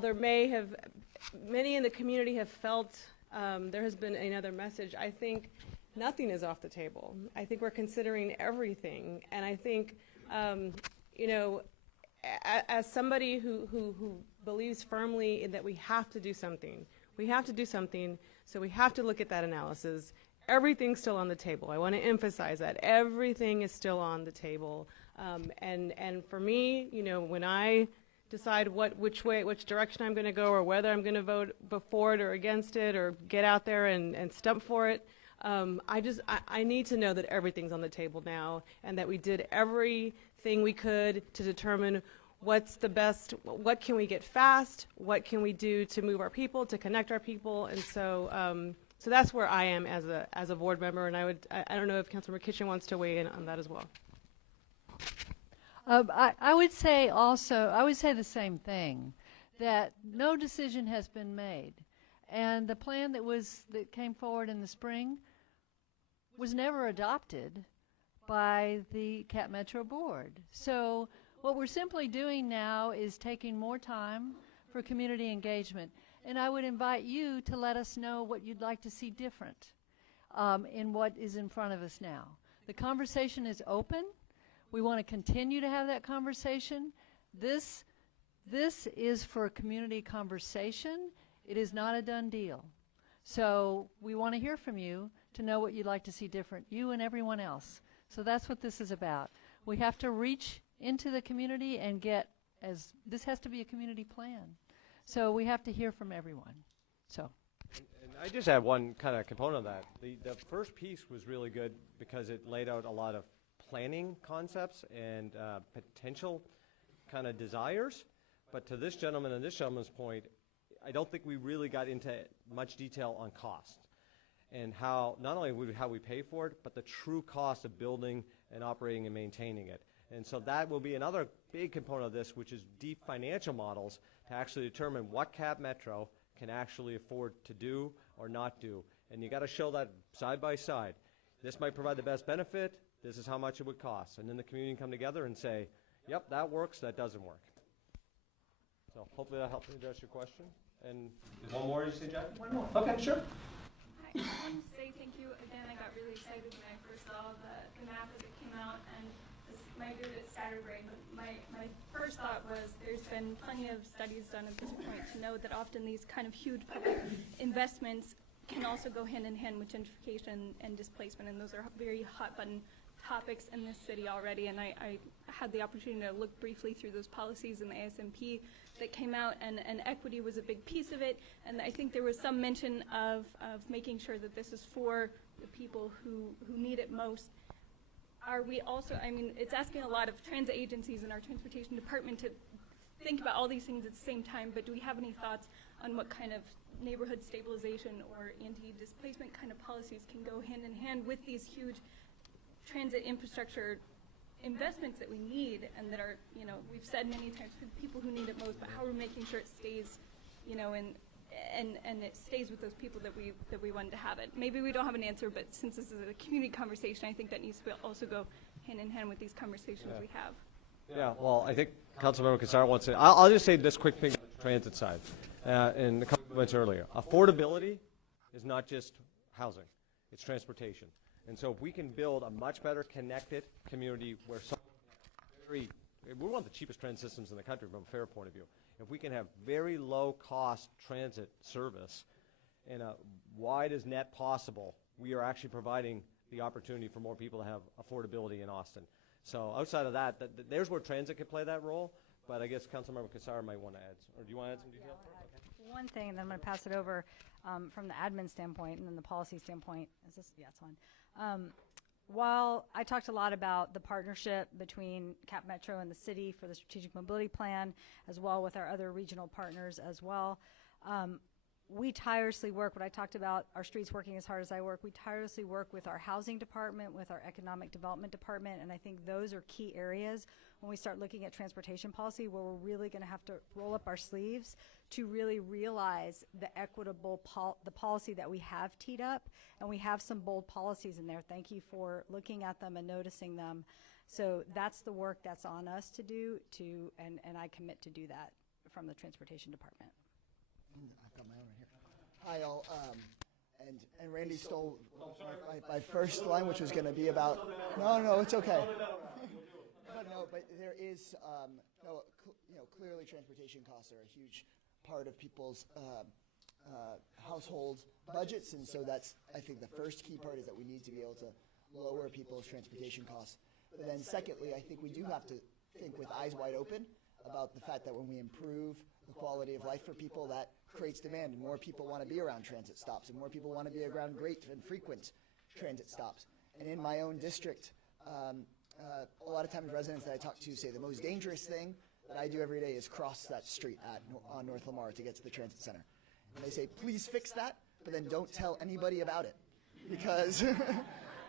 there may have many in the community have felt there has been another message, I think nothing is off the table. I think we're considering everything, and I think. You know, as somebody who believes firmly in that we have to do something, so we have to look at that analysis. Everything's still on the table. I want to emphasize that. Everything is still on the table. And for me, you know, when I decide which direction I'm going to go or whether I'm going to vote for it or against it or get out there and stump for it, I need to know that everything's on the table now and that we did everything we could to determine what's the best, what can we get fast, what can we do to move our people, to connect our people, and so that's where I am as a board member, and I don't know if Councilmember Kitchen wants to weigh in on that as well. I would say the same thing, that no decision has been made. And the plan that came forward in the spring was never adopted by the Cap Metro Board. So what we're simply doing now is taking more time for community engagement. And I would invite you to let us know what you'd like to see different in what is in front of us now. The conversation is open. We want to continue to have that conversation. This is for a community conversation. It is not a done deal. So we want to hear from you to know what you'd like to see different, you and everyone else. So that's what this is about. We have to reach into the community and this has to be a community plan. So we have to hear from everyone. So. And I just add one kind of component of that. The first piece was really good because it laid out a lot of planning concepts and potential kind of desires. But to this gentleman and this gentleman's point, I don't think we really got into much detail on cost and how, not only how we pay for it, but the true cost of building and operating and maintaining it. And so that will be another big component of this, which is deep financial models to actually determine what Cap Metro can actually afford to do or not do. And you got to show that side by side. This might provide the best benefit. This is how much it would cost. And then the community can come together and say, yep, that works, that doesn't work. So hopefully that helps me address your question. And one more, you say, Jack? One more. Okay, sure. I just wanted to say thank you again. I got really excited when I first saw the map as it came out, and might do this scatterbrain, but my first thought was there's been plenty of studies done at this point to know that often these kind of huge public investments can also go hand in hand with gentrification and displacement, and those are very hot button topics in this city already. And I had the opportunity to look briefly through those policies in the ASMP that came out, and equity was a big piece of it. And I think there was some mention of making sure that this is for the people who need it most. Are we also, I mean, it's asking a lot of transit agencies and our transportation department to think about all these things at the same time, but do we have any thoughts on what kind of neighborhood stabilization or anti-displacement kind of policies can go hand in hand with these huge transit infrastructure investments that we need and that are, you know, we've said many times for the people who need it most, but how we're making sure it stays, you know, and it stays with those people that we want to have it. Maybe we don't have an answer, but since this is a community conversation, I think that needs to also go hand in hand with these conversations we have. Yeah, well, I think Councilmember Cassar wants to. I'll just say this quick thing on the transit side. And a couple of minutes earlier, affordability is not just housing; it's transportation. And so, if we can build a much better connected community where we want the cheapest transit systems in the country from a fare point of view. If we can have very low-cost transit service and a wide as net possible, we are actually providing the opportunity for more people to have affordability in Austin. So outside of that, there's where transit could play that role, but I guess Councilmember Cassar might want to add, or do you want to add some detail? Yeah, one thing, and then I'm going to pass it over from the admin standpoint and then the policy standpoint. Is this? Yeah, it's on. While I talked a lot about the partnership between Cap Metro and the city for the strategic mobility plan, as well with our other regional partners as well, we tirelessly work, what I talked about, our streets working as hard as I work, we tirelessly work with our housing department, with our economic development department, and I think those are key areas when we start looking at transportation policy where we're really going to have to roll up our sleeves to really realize the equitable the policy that we have teed up, and we have some bold policies in there. Thank you for looking at them and noticing them. So that's the work that's on us to do, and I commit to do that from the transportation department. I've got my own right here. Hi, all. And Randy stole my first line, which was going to be about. No, it's okay. But there is clearly transportation costs are a huge part of people's household budgets, and so that's, I think, the first key part is that we need to be able to lower people's transportation costs. But then secondly, I think we do have to think with eyes wide open about the fact that when we improve the quality of life for people, that creates demand, and more people want to be around transit stops, and more people want to be around great and frequent transit stops. And in my own district, a lot of times residents that I talk to say the most dangerous thing that I do every day is cross that street on North Lamar to get to the transit center. And they say, please fix that, but then don't tell anybody about it, because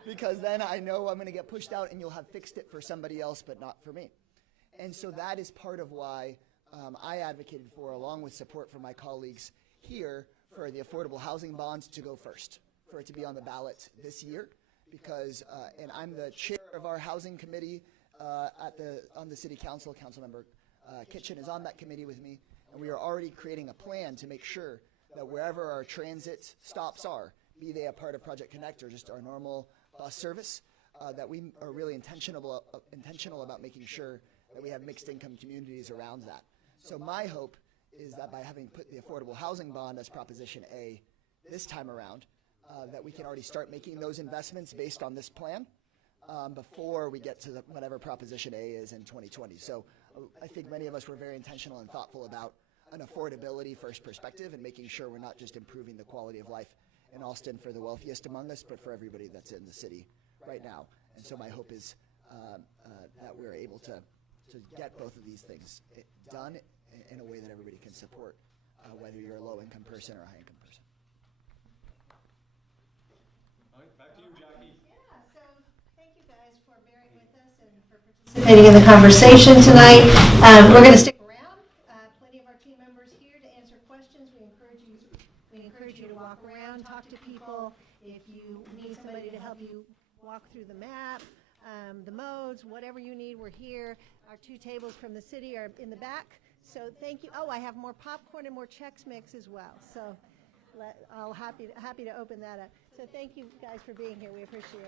because then I know I'm going to get pushed out and you'll have fixed it for somebody else, but not for me. And so that is part of why I advocated for, along with support from my colleagues here, for the affordable housing bonds to go first, for it to be on the ballot this year, because, and I'm the chair of our housing committee on the city council. Councilmember Kitchen is on that committee with me, and we are already creating a plan to make sure that wherever our transit stops are, be they a part of Project Connect or just our normal bus service, that we are really intentional about making sure that we have mixed income communities around that. So my hope is that by having put the affordable housing bond as Proposition A this time around, that we can already start making those investments based on this plan before we get to whatever Proposition A is in 2020. So I think many of us were very intentional and thoughtful about an affordability first perspective and making sure we're not just improving the quality of life in Austin for the wealthiest among us, but for everybody that's in the city right now. And so my hope is that we're able to get both of these things done in a way that everybody can support, whether you're a low-income person or a high-income person. All right, back to you, Jackie. Yeah, so thank you guys for bearing with us and for participating in the conversation tonight. We're going to stick around. Plenty of our team members here to answer questions. We encourage you to walk around, talk to people. If you need somebody to help you walk through the map, the modes, whatever you need, we're here. Our 2 tables from the city are in the back. So thank you. Oh, I have more popcorn and more Chex Mix as well. So I'll happy to open that up. So thank you guys for being here. We appreciate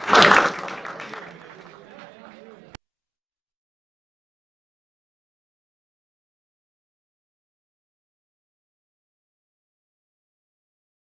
it.